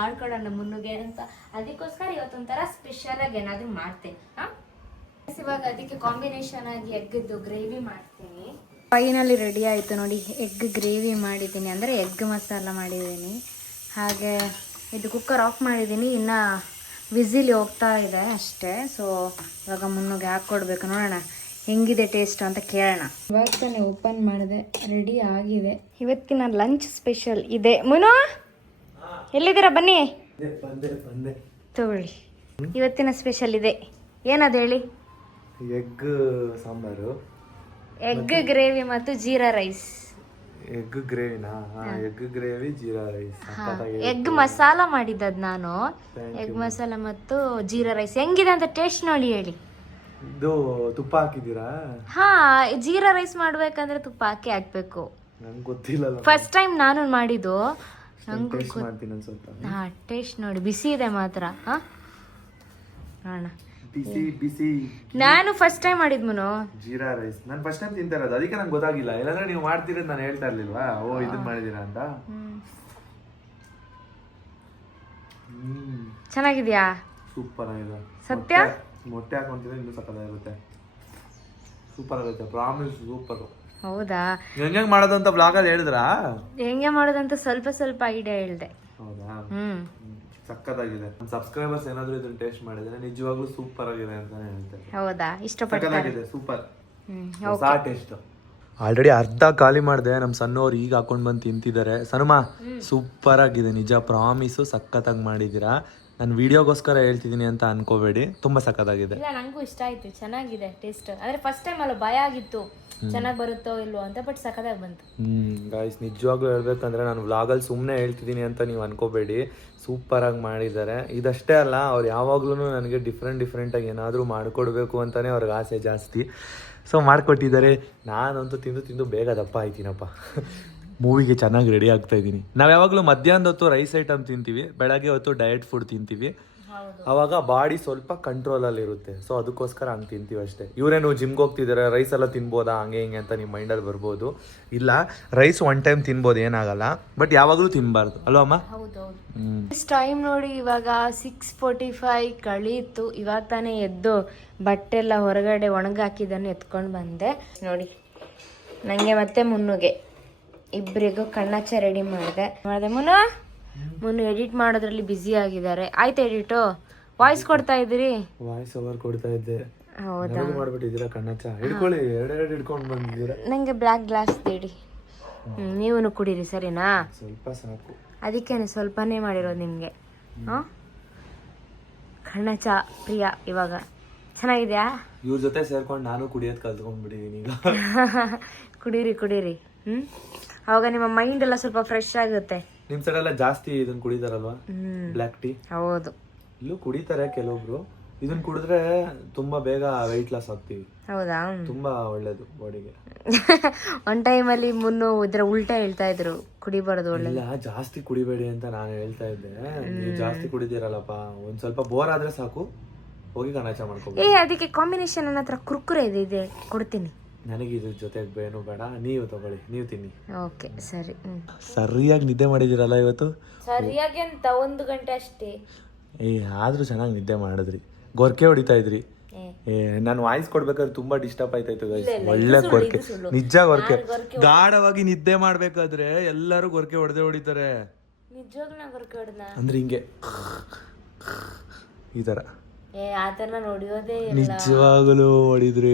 ಮಾಡ್ಕೊಡೋಣ ಮುನ್ನುಗೆ ಅಂತ. ಅದಕ್ಕೋಸ್ಕರ ಇವತ್ತೊಂಥರ ಸ್ಪೆಷಲಾಗಿ ಏನಾದರೂ ಮಾಡ್ತೇನೆ. ಇವಾಗ ಅದಕ್ಕೆ ಕಾಂಬಿನೇಷನ್ ಆಗಿ ಎಗ್ಗದ್ದು ಗ್ರೇವಿ ಮಾಡ್ತೀನಿ. ಫೈನಲಿ ರೆಡಿ ಆಯಿತು ನೋಡಿ, ಎಗ್ ಗ್ರೇವಿ ಮಾಡಿದ್ದೀನಿ, ಅಂದರೆ ಎಗ್ ಮಸಾಲ ಮಾಡಿದ್ದೀನಿ. ಹಾಗೆ ಇದು ಕುಕ್ಕರ್ ಆಫ್ ಮಾಡಿದ್ದೀನಿ, ಇನ್ನು ವಿಸಿಲ್ ಹೋಗ್ತಾ ಇದೆ ಅಷ್ಟೇ. ಸೊ ಇವಾಗ ಮುನ್ನುಗೆ ಹಾಕ್ಕೊಡ್ಬೇಕು, ನೋಡೋಣ ಹೆಂಗಿದೆ ಟೇಸ್ಟ್ ಅಂತ ಕೇಳೋಣ. ಇವಾಗ ತಾನೇ ಓಪನ್ ಮಾಡಿದೆ, ರೆಡಿ ಆಗಿದೆ. ಇವತ್ತಿನ ಲಂಚ್ ಸ್ಪೆಷಲ್ ಇದೆ. ಮುನು ಎಲ್ಲಿದ್ದೀರಾ? ಬನ್ನಿ ತಗೊಳ್ಳಿ, ಇವತ್ತಿನ ಸ್ಪೆಷಲ್ ಇದೆ. ಏನದು ಹೇಳಿ? ಎಗ್ ಸಾಂಬಾರು, ಎಗ್ ಗ್ರೇವಿ ಮತ್ತು ಜೀರಾ ರೈಸ್. ಎಗ್ ಗ್ರೇವಿನಾ? Egg gravy, jeera rice. Egg masala ಮಾಡಿದ್ದದ್ ನಾನು. ಎಗ್ ಮಸಾಲ ಮತ್ತು ಜೀರಾ ರೈಸ್ ಹೆಂಗಿದೆ ಅಂತ ಟೇಸ್ಟ್ ನೋಡಿ ಹೇಳಿ. ಇದು ತುಪ್ಪ ಹಾಕಿದ್ದೀರಾ? ಹಾ, ಜೀರಾ ರೈಸ್ ಮಾಡ್ಬೇಕಂದ್ರೆ ತುಪ್ಪ ಹಾಕ್ಬೇಕು. ನಂಗೆ ಗೊತ್ತಿಲ್ಲ, ಫಸ್ಟ್ ಟೈಮ್ ನಾನು ಮಾಡಿದ್ದು. ನಂಗೆ ಮಾಡ್ತೀನಿ ಸ್ವಲ್ಪ. ಹಾ, ಟೇಸ್ಟ್ ನೋಡಿ, ಬಿಸಿ ಇದೆ ಮಾತ್ರ. ಹಾ ನೋಡೋಣ. ಬಿಸಿ ನಾನು ಫಸ್ಟ್ ಟೈಮ್ ಮಾಡಿದ್ಮನು ಜೀರಾ ರೈಸ್. ನಾನು ಫಸ್ಟ್ ಟೈಮ್ ತಿಂತಾ ಇರೋದು, ಅದಕ್ಕೆ ನಂಗೆ ಗೊತ್ತಾಗಿಲ್ಲ. ಇಲ್ಲಾಂದ್ರೆ ನೀವು ಮಾಡ್ತಿರೋದು ನಾನು ಹೇಳ್ತಾ ಇರ್ಲಿಲ್ವಾ, ಇದನ್ನ ಮಾಡಿದೀರಾ ಅಂತ. ಚೆನ್ನಾಗಿದ್ಯಾ? ಸೂಪರ್ ಆಗಿದೆ. ಸತ್ಯ? ಮೊಟ್ಟೆ ಹಾಕೊಂತಿದ್ರೆ ಇನ್ನೂ ಸಕ್ಕತ್ತಾಗಿರುತ್ತೆ. ಸೂಪರ್ ಆಗುತ್ತೆ, ಪ್ರಾಮಿಸ್ ಸೂಪರ್. ಹೌದಾ? ಹೆಂಗೆ ಮಾಡೋದು ಅಂತ ಬ್ಲಾಗಲ್ಲಿ ಹೇಳಿದ್ರಾ? ಹೆಂಗೆ ಮಾಡೋದಂತ ಸ್ವಲ್ಪ ಐಡಿಯಾ ಹೇಳ್ದೆ. ಹೌದಾ? ಸಕ್ಕತ್ತಾಗಿದೆ. ಸಬ್ಸ್ಕ್ರೈಬರ್ಸ್ ಏನಾದ್ರು ಇದನ್ನ ಟೇಸ್ಟ್ ಮಾಡಿದ್ರೆ ನಿಜವಾಗ್ಲೂ ಸೂಪರ್ ಆಗಿದೆ ಅಂತಾನೆ ಹೇಳ್ತಾರೆ. ಹೌದಾ? ಇಷ್ಟಪಡ್ತಾರೆ. Super taste. ಆಲ್ರೆಡಿ ಅರ್ಧ ಖಾಲಿ ಮಾಡಿದೆ. ನಮ್ಮ ಸಣ್ಣವ್ರು ಈಗ ಹಾಕೊಂಡ್ ಬಂದು ತಿಂತಿದ್ದಾರೆ. ಸನುಮಾ ಸೂಪರ್ ಆಗಿದೆ ನಿಜ, ಪ್ರಾಮಿಸು ಸಖತ್ತಾಗಿ ಮಾಡಿದ್ದೀರಾ. ನಾನು ವಿಡಿಯೋಗೋಸ್ಕರ ಹೇಳ್ತಿದ್ದೀನಿ ಅಂತ ಅನ್ಕೋಬೇಡಿ, ತುಂಬ ಸಖತ್ತಾಗಿದೆ. ಇಲ್ಲ ನಂಗೂ ಇಷ್ಟ ಆಯ್ತು, ಚೆನ್ನಾಗಿದೆ ಟೇಸ್ಟ್. ಅಂದ್ರೆ ಫಸ್ಟ್ ಟೈಮ್ ಅಲ್ಲ ಭಯ ಆಗಿತ್ತು ಚೆನ್ನಾಗಿ ಬರುತ್ತೋ ಇಲ್ವೋ ಅಂತ, ಬಟ್ ಸಖತ್ತಾಗಿ ಬಂತು. ಗಾಯ್ಸ್ ನಿಜವಾಗ್ಲೂ ಹೇಳ್ಬೇಕಂದ್ರೆ ನಾನು ವ್ಲಾಗಲ್ಲಿ ಸುಮ್ಮನೆ ಹೇಳ್ತಿದ್ದೀನಿ ಅಂತ ನೀವು ಅನ್ಕೋಬೇಡಿ, ಸೂಪರಾಗಿ ಮಾಡಿದ್ದಾರೆ. ಇದಷ್ಟೇ ಅಲ್ಲ, ಅವ್ರು ಯಾವಾಗ್ಲೂ ನನಗೆ ಡಿಫ್ರೆಂಟಾಗಿ ಏನಾದರೂ ಮಾಡಿಕೊಡ್ಬೇಕು ಅಂತಲೇ ಅವ್ರಿಗೆ ಆಸೆ ಜಾಸ್ತಿ. ಸೊ ಮಾಡಿಕೊಟ್ಟಿದ್ದಾರೆ. ನಾನಂತೂ ತಿಂದು ಬೇಗ ದಪ್ಪ ಆಯ್ತೀನಪ್ಪ. ಮೂವಿಗೆ ಚೆನ್ನಾಗಿ ರೆಡಿ ಆಗ್ತಾ ಇದ್ದೀನಿ. ನಾವು ಯಾವಾಗಲೂ ಮಧ್ಯಾಹ್ನದ ಹೊತ್ತು ರೈಸ್ ಐಟಮ್ ತಿಂತೀವಿ, ಬೆಳಗ್ಗೆ ಹೊತ್ತು ಡಯಟ್ ಫುಡ್ ತಿಂತೀವಿ. ಅವಾಗ ಬಾಡಿ ಸ್ವಲ್ಪ ಕಂಟ್ರೋಲಲ್ಲಿ ಇರುತ್ತೆ. ಸೊ ಅದಕ್ಕೋಸ್ಕರ ಹಂಗೆ ತಿಂತೀವಿ ಅಷ್ಟೇ. ಇವರೇನು ಜಿಮ್ಗೆ ಹೋಗ್ತಿದ್ದಾರೆ, ರೈಸ್ ಎಲ್ಲ ತಿನ್ಬೋದಾ ಹಂಗೆ ಹಿಂಗೆ ಅಂತ ನಿಮ್ಮ ಮೈಂಡಲ್ಲಿ ಬರ್ಬೋದು. ಇಲ್ಲ, ರೈಸ್ ಒನ್ ಟೈಮ್ ತಿನ್ಬೋದು, ಏನಾಗಲ್ಲ. ಬಟ್ ಯಾವಾಗಲೂ ತಿನ್ನಬಾರ್ದು ಅಲ್ವಾ ಅಮ್ಮ? ಟೈಮ್ ನೋಡಿ ಇವಾಗ 6:45 ಕಳೀತು. ಇವಾಗ ತಾನೇ ಎದ್ದು ಬಟ್ಟೆ ಎಲ್ಲ ಹೊರಗಡೆ ಒಣಗಾಕಿದ್ದನ್ನು ಎತ್ಕೊಂಡು ಬಂದೆ. ನೋಡಿ ನನಗೆ ಮತ್ತೆ ಮುನ್ನುಗೆ ಇಬ್ಬರಿಗೂ ಕಣ್ಣಾಚ ರೆಡಿ ಮಾಡಿದೆ. ಮುನ್ನು ಎಡಿಟ್ ಮಾಡೋದ್ರಲ್ಲಿ ಬ್ಯುಸಿ ಆಗಿದ್ದಾರೆ. ಆಯ್ತು ಎಡಿಟು? ವಾಯ್ಸ್ ಕೊಡ್ತಾ ಇದ್ದೀರಿ? ವಾಯ್ಸ್ ಓವರ್ ಕೊಡ್ತಾ ಇದ್ದೆ. ಹೌದಾ? ಮಾಡ್ಬಿಟ್ಟಿದ್ದೀರಾ ಕಣ್ಣಾಚ? ಹಿಡ್ಕೊಳ್ಳಿ, ಎರಡೆರಡು ಹಿಡ್ಕೊಂಡು ಬಂದಿದ್ದೀರಾ. ನಂಗೆ ಬ್ಲ್ಯಾಕ್ ಗ್ಲಾಸ್ ಬೇಡಿ. ನೀವು ಕುಡೀರಿ ಸರಿನಾ? ಸ್ವಲ್ಪ ಸಾಕು. ಅದಕ್ಕೇನೆ ಸ್ವಲ್ಪನೇ ಮಾಡಿರೋದು ನಿಮಗೆ. ಕಣ್ಣಾಚ ಪ್ರಿಯ ಇವಾಗ ಚೆನ್ನಾಗಿದ್ಯಾ? ಇವ್ರ ಜೊತೆ ಸೇರ್ಕೊಂಡು ನಾನು ಕುಡಿಯೋದು ಕಲ್ತ್ಕೊಂಡ್ಬಿಟ್ಟಿದ್ದೀನಿ ಈಗ. ಕುಡೀರಿ. ಅವಾಗ ನಿಮ್ಮ ಮೈಂಡ್ ಎಲ್ಲ ಸ್ವಲ್ಪ ಫ್ರೆಶ್ ಆಗುತ್ತೆ. ನಿಮ್ ಸೈಡ್ ಎಲ್ಲ ಜಾಸ್ತಿ ಇದನ್ನ ಕುಡಿತಾರಲ್ವಾ, ಬ್ಲ್ಯಾಕ್ ಟೀ? ಹೌದು, ಇಲ್ಲೂ ಕುಡಿತಾರೆ ಕೆಲವೊಬ್ರು. ಇದನ್ನ ಕುಡಿದ್ರೆ ತುಂಬಾ ಬೇಗ ವೆಯ್ಟ್ ಲಾಸ್ ಆಗ್ತೀವಿ. ಹೌದಾ? ತುಂಬಾ ಒಳ್ಳೇದು ಬಾಡಿಗೆ. ಒಂದ್ ಟೈಮಲ್ಲಿ ಮುನ್ನು ಇದ್ರ ಉಲ್ಟಾ ಹೇಳ್ತಾ ಇದ್ರು, ಕುಡಿಬಾರ್ದು ಒಳ್ಳೆ. ಇಲ್ಲ, ಜಾಸ್ತಿ ಕುಡಿಬೇಡಿ ಅಂತ ನಾನು ಹೇಳ್ತಾ ಇದ್ದೆ. ನೀವು ಜಾಸ್ತಿ ಕುಡಿದಿರಲ್ಲಪ್ಪ, ಒಂದ್ ಸ್ವಲ್ಪ ಬೋರ್ ಆದ್ರೆ ಸಾಕು, ಹೋಗಿ ಕಣಾಚ ಮಾಡ್ಕೋಬೇಕು. ಅದಕ್ಕೆ ಕಾಂಬಿನೇಷನ್ ನನ್ನ ಹತ್ರ ಕುರ್ಕುರೆ ಇದೆ, ಕೊಡ್ತೀನಿ. ನನಗೆ ಇದ್ರ ಜೊತೆಗೆ ಬೇನು ಬೇಡ, ನೀವು ತಗೊಳ್ಳಿ, ನೀವು ತಿನ್ನಿ. ಓಕೆ ಸರಿ. ಸರಿಯಾಗಿ ನಿದ್ದೆ ಮಾಡಿದಿರಲ್ಲ ಇವತ್ತು? ಸರಿಯಾಗಿ ಅಂತ 1 ಗಂಟೆ ಅಷ್ಟೇ. ಆದ್ರೂ ಚೆನ್ನಾಗಿ ನಿದ್ದೆ ಮಾಡಿದ್ರಿ. ಗೊರ್ಕೆ ಹೊಡಿತಾ ಇದ್ರಿ. ನಾನು ವಾಯ್ಸ್ ಕೊಡ್ಬೇಕಾದ್ರೆ ತುಂಬಾ ಡಿಸ್ಟರ್ಬ್ ಆಯ್ತಾಯ್ತು ಗೈಸ್. ಒಳ್ಳೆ ಗೊರ್ಕೆ, ನಿಜ ಗೊರ್ಕೆ. ಗಾಢವಾಗಿ ನಿದ್ದೆ ಮಾಡ್ಬೇಕಾದ್ರೆ ಎಲ್ಲರೂ ಗೊರ್ಕೆ ಹೊಡಿತಾರೆ. ಅಂದ್ರೆ ಹಿಂಗೆ ಈ ತರ ನಿಜವಾಗಲೂ ಹೊಡಿದ್ರಿ.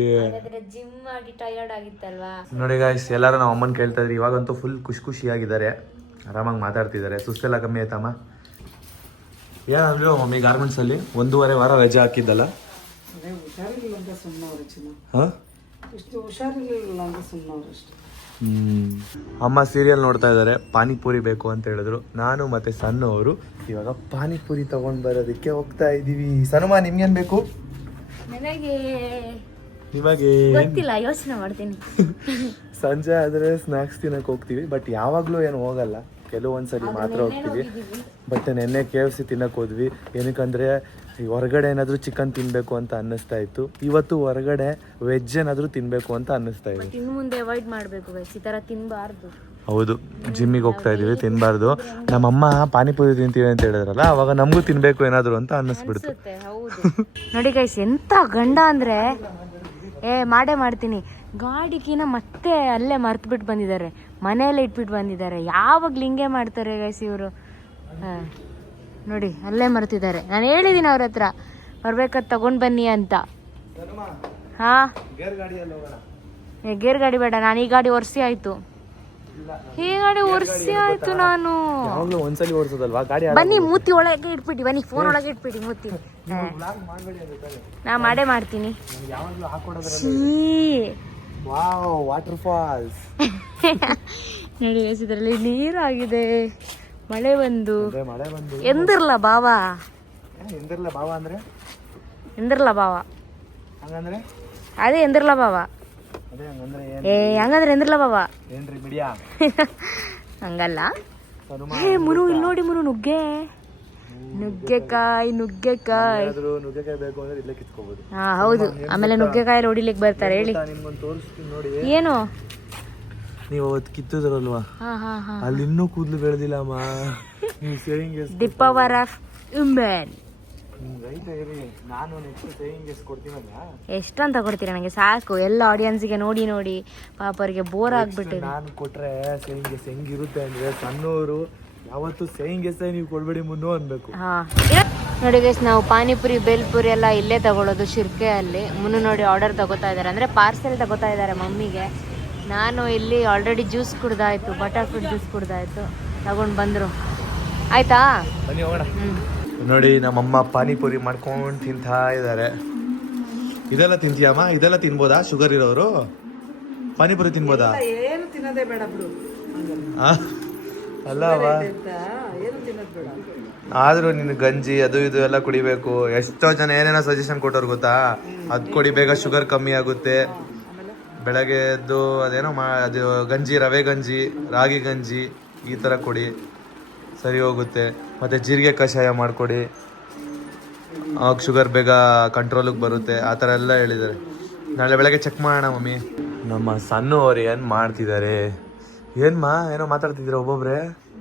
ಜಿಮ್ ಮಾಡಿ ಟಯರ್ಡ್ ಆಗಿತ್ತಲ್ವಾ? ನೋಡಿ ಗಾಯ್ಸ್, ಎಲ್ಲರೂ ನಮ್ಮ ಅಮ್ಮನ್ ಕೇಳ್ತಾ ಇದ್ರಿ. ಇವಾಗಂತೂ ಫುಲ್ ಖುಷಿಯಾಗಿದ್ದಾರೆ, ಆರಾಮಾಗಿ ಮಾತಾಡ್ತಿದ್ದಾರೆ. ಸುಸ್ತೆಲ್ಲ ಕಮ್ಮಿ ಆಯ್ತಮ್ಮ? ಏನಾದ್ರು ಮಮ್ಮಿ ಗಾರ್ಮೆಂಟ್ಸ್ ಅಲ್ಲಿ 1.5 ವಾರ ರಜೆ ಹಾಕಿದ್ದಲ್ಲ? ಅಮ್ಮ ಸೀರಿಯಲ್ ನೋಡ್ತಾ ಇದ್ದಾರೆ, ಪಾನಿಪುರಿ ಬೇಕು ಅಂತ ಹೇಳಿದ್ರು. ನಾನು ಮತ್ತೆ ಸಣ್ಣ ಅವರು ಇವಾಗ ಪಾನಿಪುರಿ ತಗೊಂಡ್ ಬರೋದಕ್ಕೆ ಹೋಗ್ತಾ ಇದೀವಿ. ಸನುಮಾ, ನಿಮ್ಗೇನ್ ಬೇಕು? ನನಗೆ ನಿಮಗೆ ಗೊತ್ತಿಲ್ಲ, ಯೋಚನೆ ಮಾಡ್ತೀನಿ. ಸಂಜೆ ಆದ್ರೆ ಸ್ನಾಕ್ಸ್ ತಿನ್ನಕ್ ಹೋಗ್ತೀವಿ, ಬಟ್ ಯಾವಾಗ್ಲೂ ಏನು ಹೋಗಲ್ಲ, ಕೆಲವೊಂದ್ಸರಿ ಮಾತ್ರ ಹೋಗ್ತೀವಿ. ಬಟ್ ನೆನ್ನೆ KFC ತಿನ್ನಕ್ ಹೋದ್ವಿ. ಏನಕ್ಕಂದ್ರೆ ಹೊರಗಡೆ ಏನಾದ್ರು ಚಿಕನ್ ತಿನ್ಬೇಕು ಅಂತ ಅನ್ನಿಸ್ತಾ ಇತ್ತು. ಇವತ್ತು ಹೊರಗಡೆ ವೆಜ್ ಏನಾದ್ರು ತಿನ್ಬೇಕು ಅಂತ ಅನ್ನಿಸ್ತಾ ಇದೆ. ಇನ್ನು ಮುಂದೆ ಅವಾಯ್ಡ್ ಮಾಡ್ಬೇಕು, ಈ ತರ ತಿನ್ಬಾರ್ದು. ಹೌದು, ಜಿಮ್ಮಿಗೆ ಹೋಗ್ತಾ ಇದೀವಿ, ತಿನ್ಬಾರ್ದು. ನಮ್ಮಮ್ಮ ಪಾನಿಪುರಿ ತಿಂತೀವಿ ಅಂತ ಹೇಳಿದ್ರಲ್ಲ, ಅವಾಗ ನಮಗೂ ತಿನ್ಬೇಕು ಏನಾದ್ರು ಅಂತ ಅನ್ನಿಸ್ಬಿಡ್ತು. ನೋಡಿ ಗೈಸ್, ಎಂತ ಗಂಡ ಅಂದ್ರೆ ಮಾಡೇ ಮಾಡ್ತೀನಿ. ಗಾಡಿಗಿನ ಮತ್ತೆ ಅಲ್ಲೇ ಮರ್ತ್ಬಿಟ್ಟು ಬಂದಿದ್ದಾರೆ, ಮನೆಯಲ್ಲೇ ಇಟ್ಬಿಟ್ಟು ಬಂದಿದ್ದಾರೆ. ಯಾವಾಗ್ಲೂ ಹಿಂಗೆ ಮಾಡ್ತಾರೆ ಗೈಸ್ ಇವರು. ನೋಡಿ ಅಲ್ಲೇ ಮರ್ತಿದ್ದಾರೆ. ನಾನು ಹೇಳಿದ್ದೀನಿ ಅವ್ರ ಹತ್ರ ಬರ್ಬೇಕಾದ್ ತಗೊಂಡ್ ಬನ್ನಿ ಅಂತ. ಹಾ, ಗೇರ್ ಗಾಡಿ ಬೇಡ, ನಾನು ಈ ಗಾಡಿ ಒರ್ಸಿ ಆಯ್ತು. ಈ ಗಾಡಿ ಒರ್ಸಿ ಆಯ್ತು. ನಾನು ಒಂದ್ಸಲಿ ಓಡಿಸೋದಲ್ವಾ ಗಾಡಿ? ಬನ್ನಿ, ಮೂತಿ ಒಳಗೆ ಇಟ್ಬಿಟ್ಟು ಬನ್ನಿ, ಫೋನ್ ಒಳಗೆ ಇಟ್ಬಿಟ್ಟು ಮೂತಿ. ನಾ ಮಾಡೇ ಮಾಡ್ತೀನಿ. ವಾಟರ್ ಫಾಲ್ಸ್ ನೋಡಿ, ಇದರಲ್ಲಿ ನೀರಾಗಿದೆ. ಮಳೆ ಬಂದು ಎಂದಿರ್ಲ ಬಾವಾ? ಎಂದಿರ್ಲ ಬಾವ ಅಂದ್ರೆ ಎಂದಿರ್ಲ ಬಾವ ಹಂಗಂದ್ರೆ ಅದೇ ಎಂದಿರ್ಲ ಬಾವ. ಹಂಗಂದ್ರೆ ಎಂದಿರ್ಲ ಬಾವ ಏನ್ರಿ ಬಿಡಿಯಾ? ಹಂಗಲ್ಲ. ಮುನು ಇಲ್ಲಿ ನೋಡಿ, ಮುನು ನುಗ್ಗೆಕಾಯಿ ಬೇಕು ಅಂದ್ರೆ ಇಲ್ಲೇ ಕಿತ್ಕೋಬಹುದು. ಹಾ ಹೌದು, ಆಮೇಲೆ ನುಗ್ಗೆಕಾಯಿ ಹೊಡಿಲಿಕ್ಕೆ ಬರ್ತಾರೆ. ಹೇಳಿ ತೋರಿಸ್ತೀನಿ ನೋಡಿ. ಏನು? ನೀವು ಅವತ್ತು ಕಿತ್ತಿದ್ರಲ್ವಾ, ಅಲ್ಲಿ ಇನ್ನೂ ಕೂದಲು ಬೆಳೆದಿಲ್ಲ ಅಮ್ಮ. ನೀವು saving the power of women. ನಾನು ನೆಕ್ಸ್ಟ್ ಸೇವಿಂಗ್ ಎಷ್ಟು ಕೊಡ್ತೀನಲ್ಲ. ಎಷ್ಟು ಅಂತ ಕೊಡ್ತೀರಾ? ನನಗೆ ಸಾಕು. ಎಲ್ಲ ಆಡಿಯನ್ಸ್ಗೆ ನೋಡಿ ನೋಡಿ ಪಾಪ ಅವರಿಗೆ ಬೋರ್ ಆಗ್ಬಿಟ್ಟಿದೆ. ನಾನು ಕೊಟ್ರೆ ಸೇವಿಂಗ್ ಗೆಸ್ ಹೆಂಗಿರುತ್ತೆ ಅಂದ್ರೆ, ಸಣ್ಣವರು ಯಾವತ್ತು ಸೇವಿಂಗ್ ಗೆಸ್ ನೀವು ಕೊಡ್ಬೇಡಿ ಮುನ್ನು ಅನ್ಬೇಕು. ನೋಡಿ ಗೈಸ್, ನಾವು ಪಾನಿಪುರಿ ಬೇಲ್ಪುರಿ ಎಲ್ಲ ಇಲ್ಲೇ ತಗೊಳ್ಳೋದು, ಶಿರ್ಕೆಯಲ್ಲಿ. ಮುನ್ನು ನೋಡಿ ಆರ್ಡರ್ ತಗೋತಾ ಇದ್ದಾರೆ, ಅಂದ್ರೆ ಪಾರ್ಸೆಲ್ ತಗೋತಾ ಇದ್ದಾರೆ ಮಮ್ಮಿಗೆ. ನಾನು ಇಲ್ಲಿ ಆಲ್ರೆಡಿ ಜ್ಯೂಸ್ ಕುಡ್ದಾಯ್ತು, ಬಟರ್ ಫ್ರೂಟ್ ಜ್ಯೂಸ್ ಕುಡ್ದಾಯ್ತು, ತಗೊಂಡು ಬಂದರು. ಆಯ್ತಾ? ನೋಡಿ ನಮ್ಮಮ್ಮ ಪಾನಿಪುರಿ ಮಾಡ್ಕೊಂಡು ತಿಂತಾ ಇದ್ದಾರೆ. ಇದೆಲ್ಲ ತಿಂತೀಯಮ್ಮ? ಇದೆಲ್ಲ ತಿನ್ಬೋದಾ ಶುಗರ್ ಇರೋರು? ಪಾನಿಪುರಿ ತಿನ್ಬೋದಾ? ಏನು ತಿನ್ನೋದೇ ಬೇಡ ಬಿಡು. ಅಲ್ಲವ, ಏನು ತಿನ್ನೋದು ಬೇಡ. ಆದ್ರೂ ನಿನ್ ಗಂಜಿ ಅದು ಇದು ಎಲ್ಲ ಕುಡಿಬೇಕು. ಎಷ್ಟೋ ಜನ ಏನೇನೋ ಸಜೆಷನ್ ಕೊಟ್ಟವ್ರು ಗೊತ್ತಾ? ಅದ್ ಕೊಡಿ, ಬೇಗ ಶುಗರ್ ಕಮ್ಮಿ ಆಗುತ್ತೆ. ಬೆಳಗ್ಗೆ ಎದ್ದು ಅದೇನೋ ಅದು ಗಂಜಿ, ರವೆ ಗಂಜಿ, ರಾಗಿ ಗಂಜಿ ಈ ಥರ ಕೊಡಿ, ಸರಿ ಹೋಗುತ್ತೆ. ಮತ್ತು ಜೀರಿಗೆ ಕಷಾಯ ಮಾಡಿಕೊಡಿ, ಆಗ ಶುಗರ್ ಬೇಗ ಕಂಟ್ರೋಲಿಗೆ ಬರುತ್ತೆ. ಆ ಥರ ಎಲ್ಲ ಹೇಳಿದ್ದಾರೆ. ನಾಳೆ ಬೆಳಗ್ಗೆ ಚೆಕ್ ಮಾಡೋಣ ಮಮ್ಮಿ. ನಮ್ಮ ಸಣ್ಣ ಅವ್ರು ಏನು ಮಾಡ್ತಿದ್ದಾರೆ? ಏನೋ ಮಾತಾಡ್ತಿದ್ದೀರ ಒಬ್ಬೊಬ್ರೆ?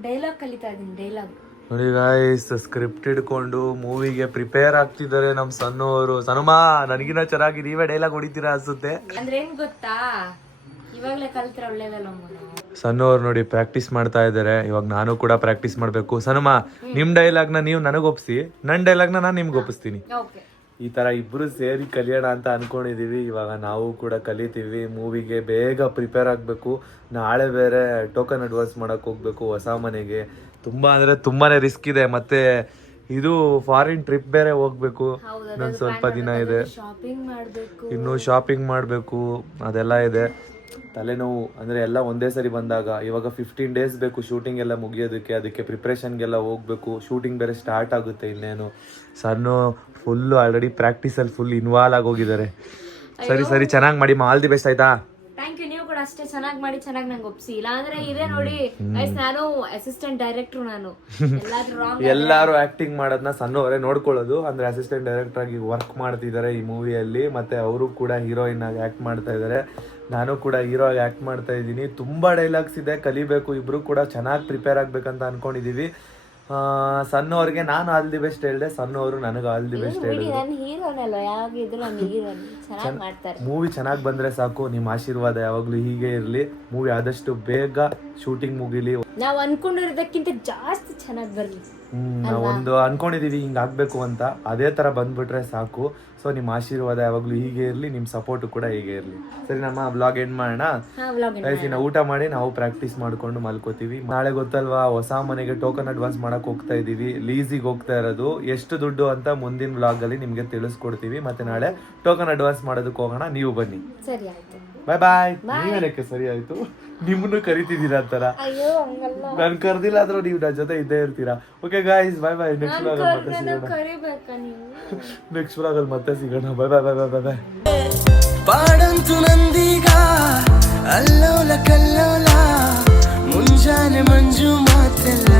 ಡೈಲಾಗ್ ಕಲಿತಾ ಇದ್ದೀನಿ, ಡೈಲಾಗ್. ನೋಡಿ ಗಾಯ್ಸ್, ಸ್ಕ್ರಿಪ್ಟ್ ಹಿಡ್ಕೊಂಡು ಮೂವಿಗೆ ಪ್ರಿಪೇರ್ ಆಗ್ತಿದ್ದಾರೆ ನಮ್ಮ ಸಣ್ಣವರು. ಸನುಮಾ, ನನಗಿನ್ನ ಚೆನ್ನಾಗಿ ನೀವೇ ಡೈಲಾಗ್ ಹೊಡಿತೀರಾ ಅನ್ಸುತ್ತೆ. ಅಂದ್ರೆ ಏನ್ ಗೊತ್ತಾ, ಇವಾಗ್ಲೇ ಕಲ್ತ್ರ ಒಳ್ಳೇದಲ್ಲ. ಸಣ್ಣವ್ರು ನೋಡಿ ಪ್ರಾಕ್ಟೀಸ್ ಮಾಡ್ತಾ ಇದ್ದಾರೆ. ಇವಾಗ ನಾನು ಕೂಡ ಪ್ರಾಕ್ಟೀಸ್ ಮಾಡಬೇಕು. ಸನುಮಾ, ನಿಮ್ ಡೈಲಾಗ್ನ ನೀವು ನನಗೆ ಒಪ್ಸಿ, ನನ್ನ ಡೈಲಾಗ್ನ ನಾನು ನಿಮ್ಗೆ ಒಪ್ಪಿಸ್ತೀನಿ. ಈ ತರ ಇಬ್ರು ಸೇರಿ ಕಲಿಯೋಣ ಅಂತ ಅನ್ಕೊಂಡಿದೀವಿ. ಇವಾಗ ನಾವು ಕೂಡ ಕಲಿತೀವಿ. ಮೂವಿಗೆ ಬೇಗ ಪ್ರಿಪೇರ್ ಆಗಬೇಕು. ನಾಳೆ ಬೇರೆ ಟೋಕನ್ ಅಡ್ವಾನ್ಸ್ ಮಾಡಕ್ ಹೋಗ್ಬೇಕು ಹೊಸ ಮನೆಗೆ. ತುಂಬಾನೇ ರಿಸ್ಕ್ ಇದೆ. ಮತ್ತೆ ಇದು ಫಾರಿನ್ ಟ್ರಿಪ್ ಬೇರೆ ಹೋಗ್ಬೇಕು. ಇನ್ನೊಂದು ಸ್ವಲ್ಪ ದಿನ ಇದೆ. ಇನ್ನು ಶಾಪಿಂಗ್ ಮಾಡಬೇಕು, ಅದೆಲ್ಲ ಇದೆ. ತಲೆನೋವು ಅಂದರೆ ಎಲ್ಲ ಒಂದೇ ಸರಿ ಬಂದಾಗ. ಇವಾಗ 15 days ಬೇಕು ಶೂಟಿಂಗ್ ಎಲ್ಲ ಮುಗಿಯೋದಕ್ಕೆ. ಅದಕ್ಕೆ ಪ್ರಿಪ್ರೇಷನ್ಗೆಲ್ಲ ಹೋಗ್ಬೇಕು. ಶೂಟಿಂಗ್ ಬೇರೆ ಸ್ಟಾರ್ಟ್ ಆಗುತ್ತೆ ಇನ್ನೇನು. ಸಣ್ಣ ಫುಲ್ಲು ಆಲ್ರೆಡಿ ಪ್ರಾಕ್ಟೀಸಲ್ಲಿ ಫುಲ್ ಇನ್ವಾಲ್ವ್ ಆಗೋಗಿದ್ದಾರೆ. ಸರಿ ಚೆನ್ನಾಗಿ ಮಾಡಿ, ಆಲ್ ದಿ ಬೆಸ್ಟ್. ಆಯ್ತಾ? Thank you. ನೀವು ಕೂಡ ಅಷ್ಟೇ ಚೆನ್ನಾಗಿ ಮಾಡಿ, ಚೆನ್ನಾಗಿ ನಂಗೆ ಒಪ್ಸಿ. ಇಲ್ಲ ಅಂದ್ರೆ ಇದೇ ನೋಡಿ ಗೈಸ್, ನಾನು ಅಸಿಸ್ಟೆಂಟ್ ಡೈರೆಕ್ಟ್ರು. ನಾನು ಎಲ್ಲಾರು ಆಕ್ಟಿಂಗ್ ಮಾಡೋದನ್ನ ಸಣ್ಣವರೇ ನೋಡ್ಕೊಳ್ಳೋದು. ಅಂದ್ರೆ ಅಸಿಸ್ಟೆಂಟ್ ಡೈರೆಕ್ಟರ್ ಆಗಿ ವರ್ಕ್ ಮಾಡ್ತಿದ್ದಾರೆ ಈ ಮೂವಿಯಲ್ಲಿ. ಮತ್ತೆ ಅವರು ಕೂಡ ಹೀರೋಯಿನ್ ಆಗಿ ಆಕ್ಟ್ ಮಾಡ್ತಾ ಇದ್ದಾರೆ. ನಾನು ಕೂಡ ಹೀರೋ ಆಗಿ ಆಕ್ಟ್ ಮಾಡ್ತಾ ಇದ್ದೀನಿ. ತುಂಬಾ ಡೈಲಾಗ್ಸ್ ಇದೆ, ಕಲಿಬೇಕು. ಇಬ್ರು ಕೂಡ ಚೆನ್ನಾಗಿ ಪ್ರಿಪೇರ್ ಆಗ್ಬೇಕಂತ ಅನ್ಕೊಂಡಿದೀವಿ. ಸಣ್ಣವ್ರಿಗೆ ನಾನು ಆಲ್ ದಿ ಬೆಸ್ಟ್ ಹೇಳಿದೆ, ಸಣ್ಣವರು ನನಗೆ ಆಲ್ ದಿ ಬೆಸ್ಟ್ ಹೇಳಿದ್ರು. ಮೂವಿ ಚೆನ್ನಾಗಿ ಬಂದ್ರೆ ಸಾಕು. ನಿಮ್ಮ ಆಶೀರ್ವಾದ ಯಾವಾಗ್ಲೂ ಹೀಗೆ ಇರ್ಲಿ. ಮೂವಿ ಆದಷ್ಟು ಬೇಗ ಶೂಟಿಂಗ್ ಮುಗಿಲಿ. ನಾವು ಅನ್ಕೊಂಡಿರೋದಕ್ಕಿಂತ ಜಾಸ್ತಿ ಚೆನ್ನಾಗಿ ಬರ್ಲಿ. ನಾವೊಂದು ಅನ್ಕೊಂಡಿದೀವಿ ಹಿಂಗ್ ಆಗ್ಬೇಕು ಅಂತ. ಅದೇ ತರ ಬಂದ್ಬಿಟ್ರೆ ಸಾಕು. ಸೊ ನಿಮ್ಮ ಆಶೀರ್ವಾದ ಯಾವಾಗ್ಲೂ ಹೀಗೆ ಇರ್ಲಿ, ನಿಮ್ ಸಪೋರ್ಟ್ ಕೂಡ ಹೀಗೆ ಇರ್ಲಿ. ಸರಿ, ನಮ್ಮ ವ್ಲಾಗ್ ಎಂಡ್ ಮಾಡೋಣ. ಊಟ ಮಾಡಿ ನಾವು ಪ್ರಾಕ್ಟೀಸ್ ಮಾಡ್ಕೊಂಡು ಮಲ್ಕೋತೀವಿ. ನಾಳೆ ಗೊತ್ತಲ್ವಾ, ಹೊಸ ಮನೆಗೆ ಟೋಕನ್ ಅಡ್ವಾನ್ಸ್ ಮಾಡಕ್ ಹೋಗ್ತಾ ಇದೀವಿ. ಲೀಸಿಗೆ ಹೋಗ್ತಾ ಇರೋದು. ಎಷ್ಟು ದುಡ್ಡು ಅಂತ ಮುಂದಿನ ವ್ಲಾಗ್ ಅಲ್ಲಿ ನಿಮ್ಗೆ ತಿಳಿಸ್ಕೊಡ್ತೀವಿ. ಮತ್ತೆ ನಾಳೆ ಟೋಕನ್ ಅಡ್ವಾನ್ಸ್ ಮಾಡೋದಕ್ಕೆ ಹೋಗೋಣ. ನೀವು ಬನ್ನಿ. ಸರಿ ಆಯ್ತು. ಬಾಯ್. ನೀವೇನಕ್ಕೆ ಸರಿ ಆಯ್ತು? ನಿಮ್ಮನ್ನು ಕರಿತಿದ್ದೀರಾ ಅಂತಾರ? ನಾನು ಕರ್ದಿಲ್ಲ ಆದ್ರೂ ನೀವು ನನ್ನ ಜೊತೆ ಇದ್ದೇ ಇರ್ತೀರಾ. ಓಕೆ ಗಾಯ್ಸ್, ಬಾಯ್. ನೆಕ್ಸ್ಟ್ ವ್ಲಾಗ್ ಮತ್ತೆ ಸಿಗೋಣ. ಬಾಯ್. ಪಾಡಂತು ನಂದೀಗ ಅಲ್ಲೋಲ ಕಲ್ಲೋಲ ಮುಂಜಾನೆ ಮಂಜು ಮಾತೆಲ್ಲ.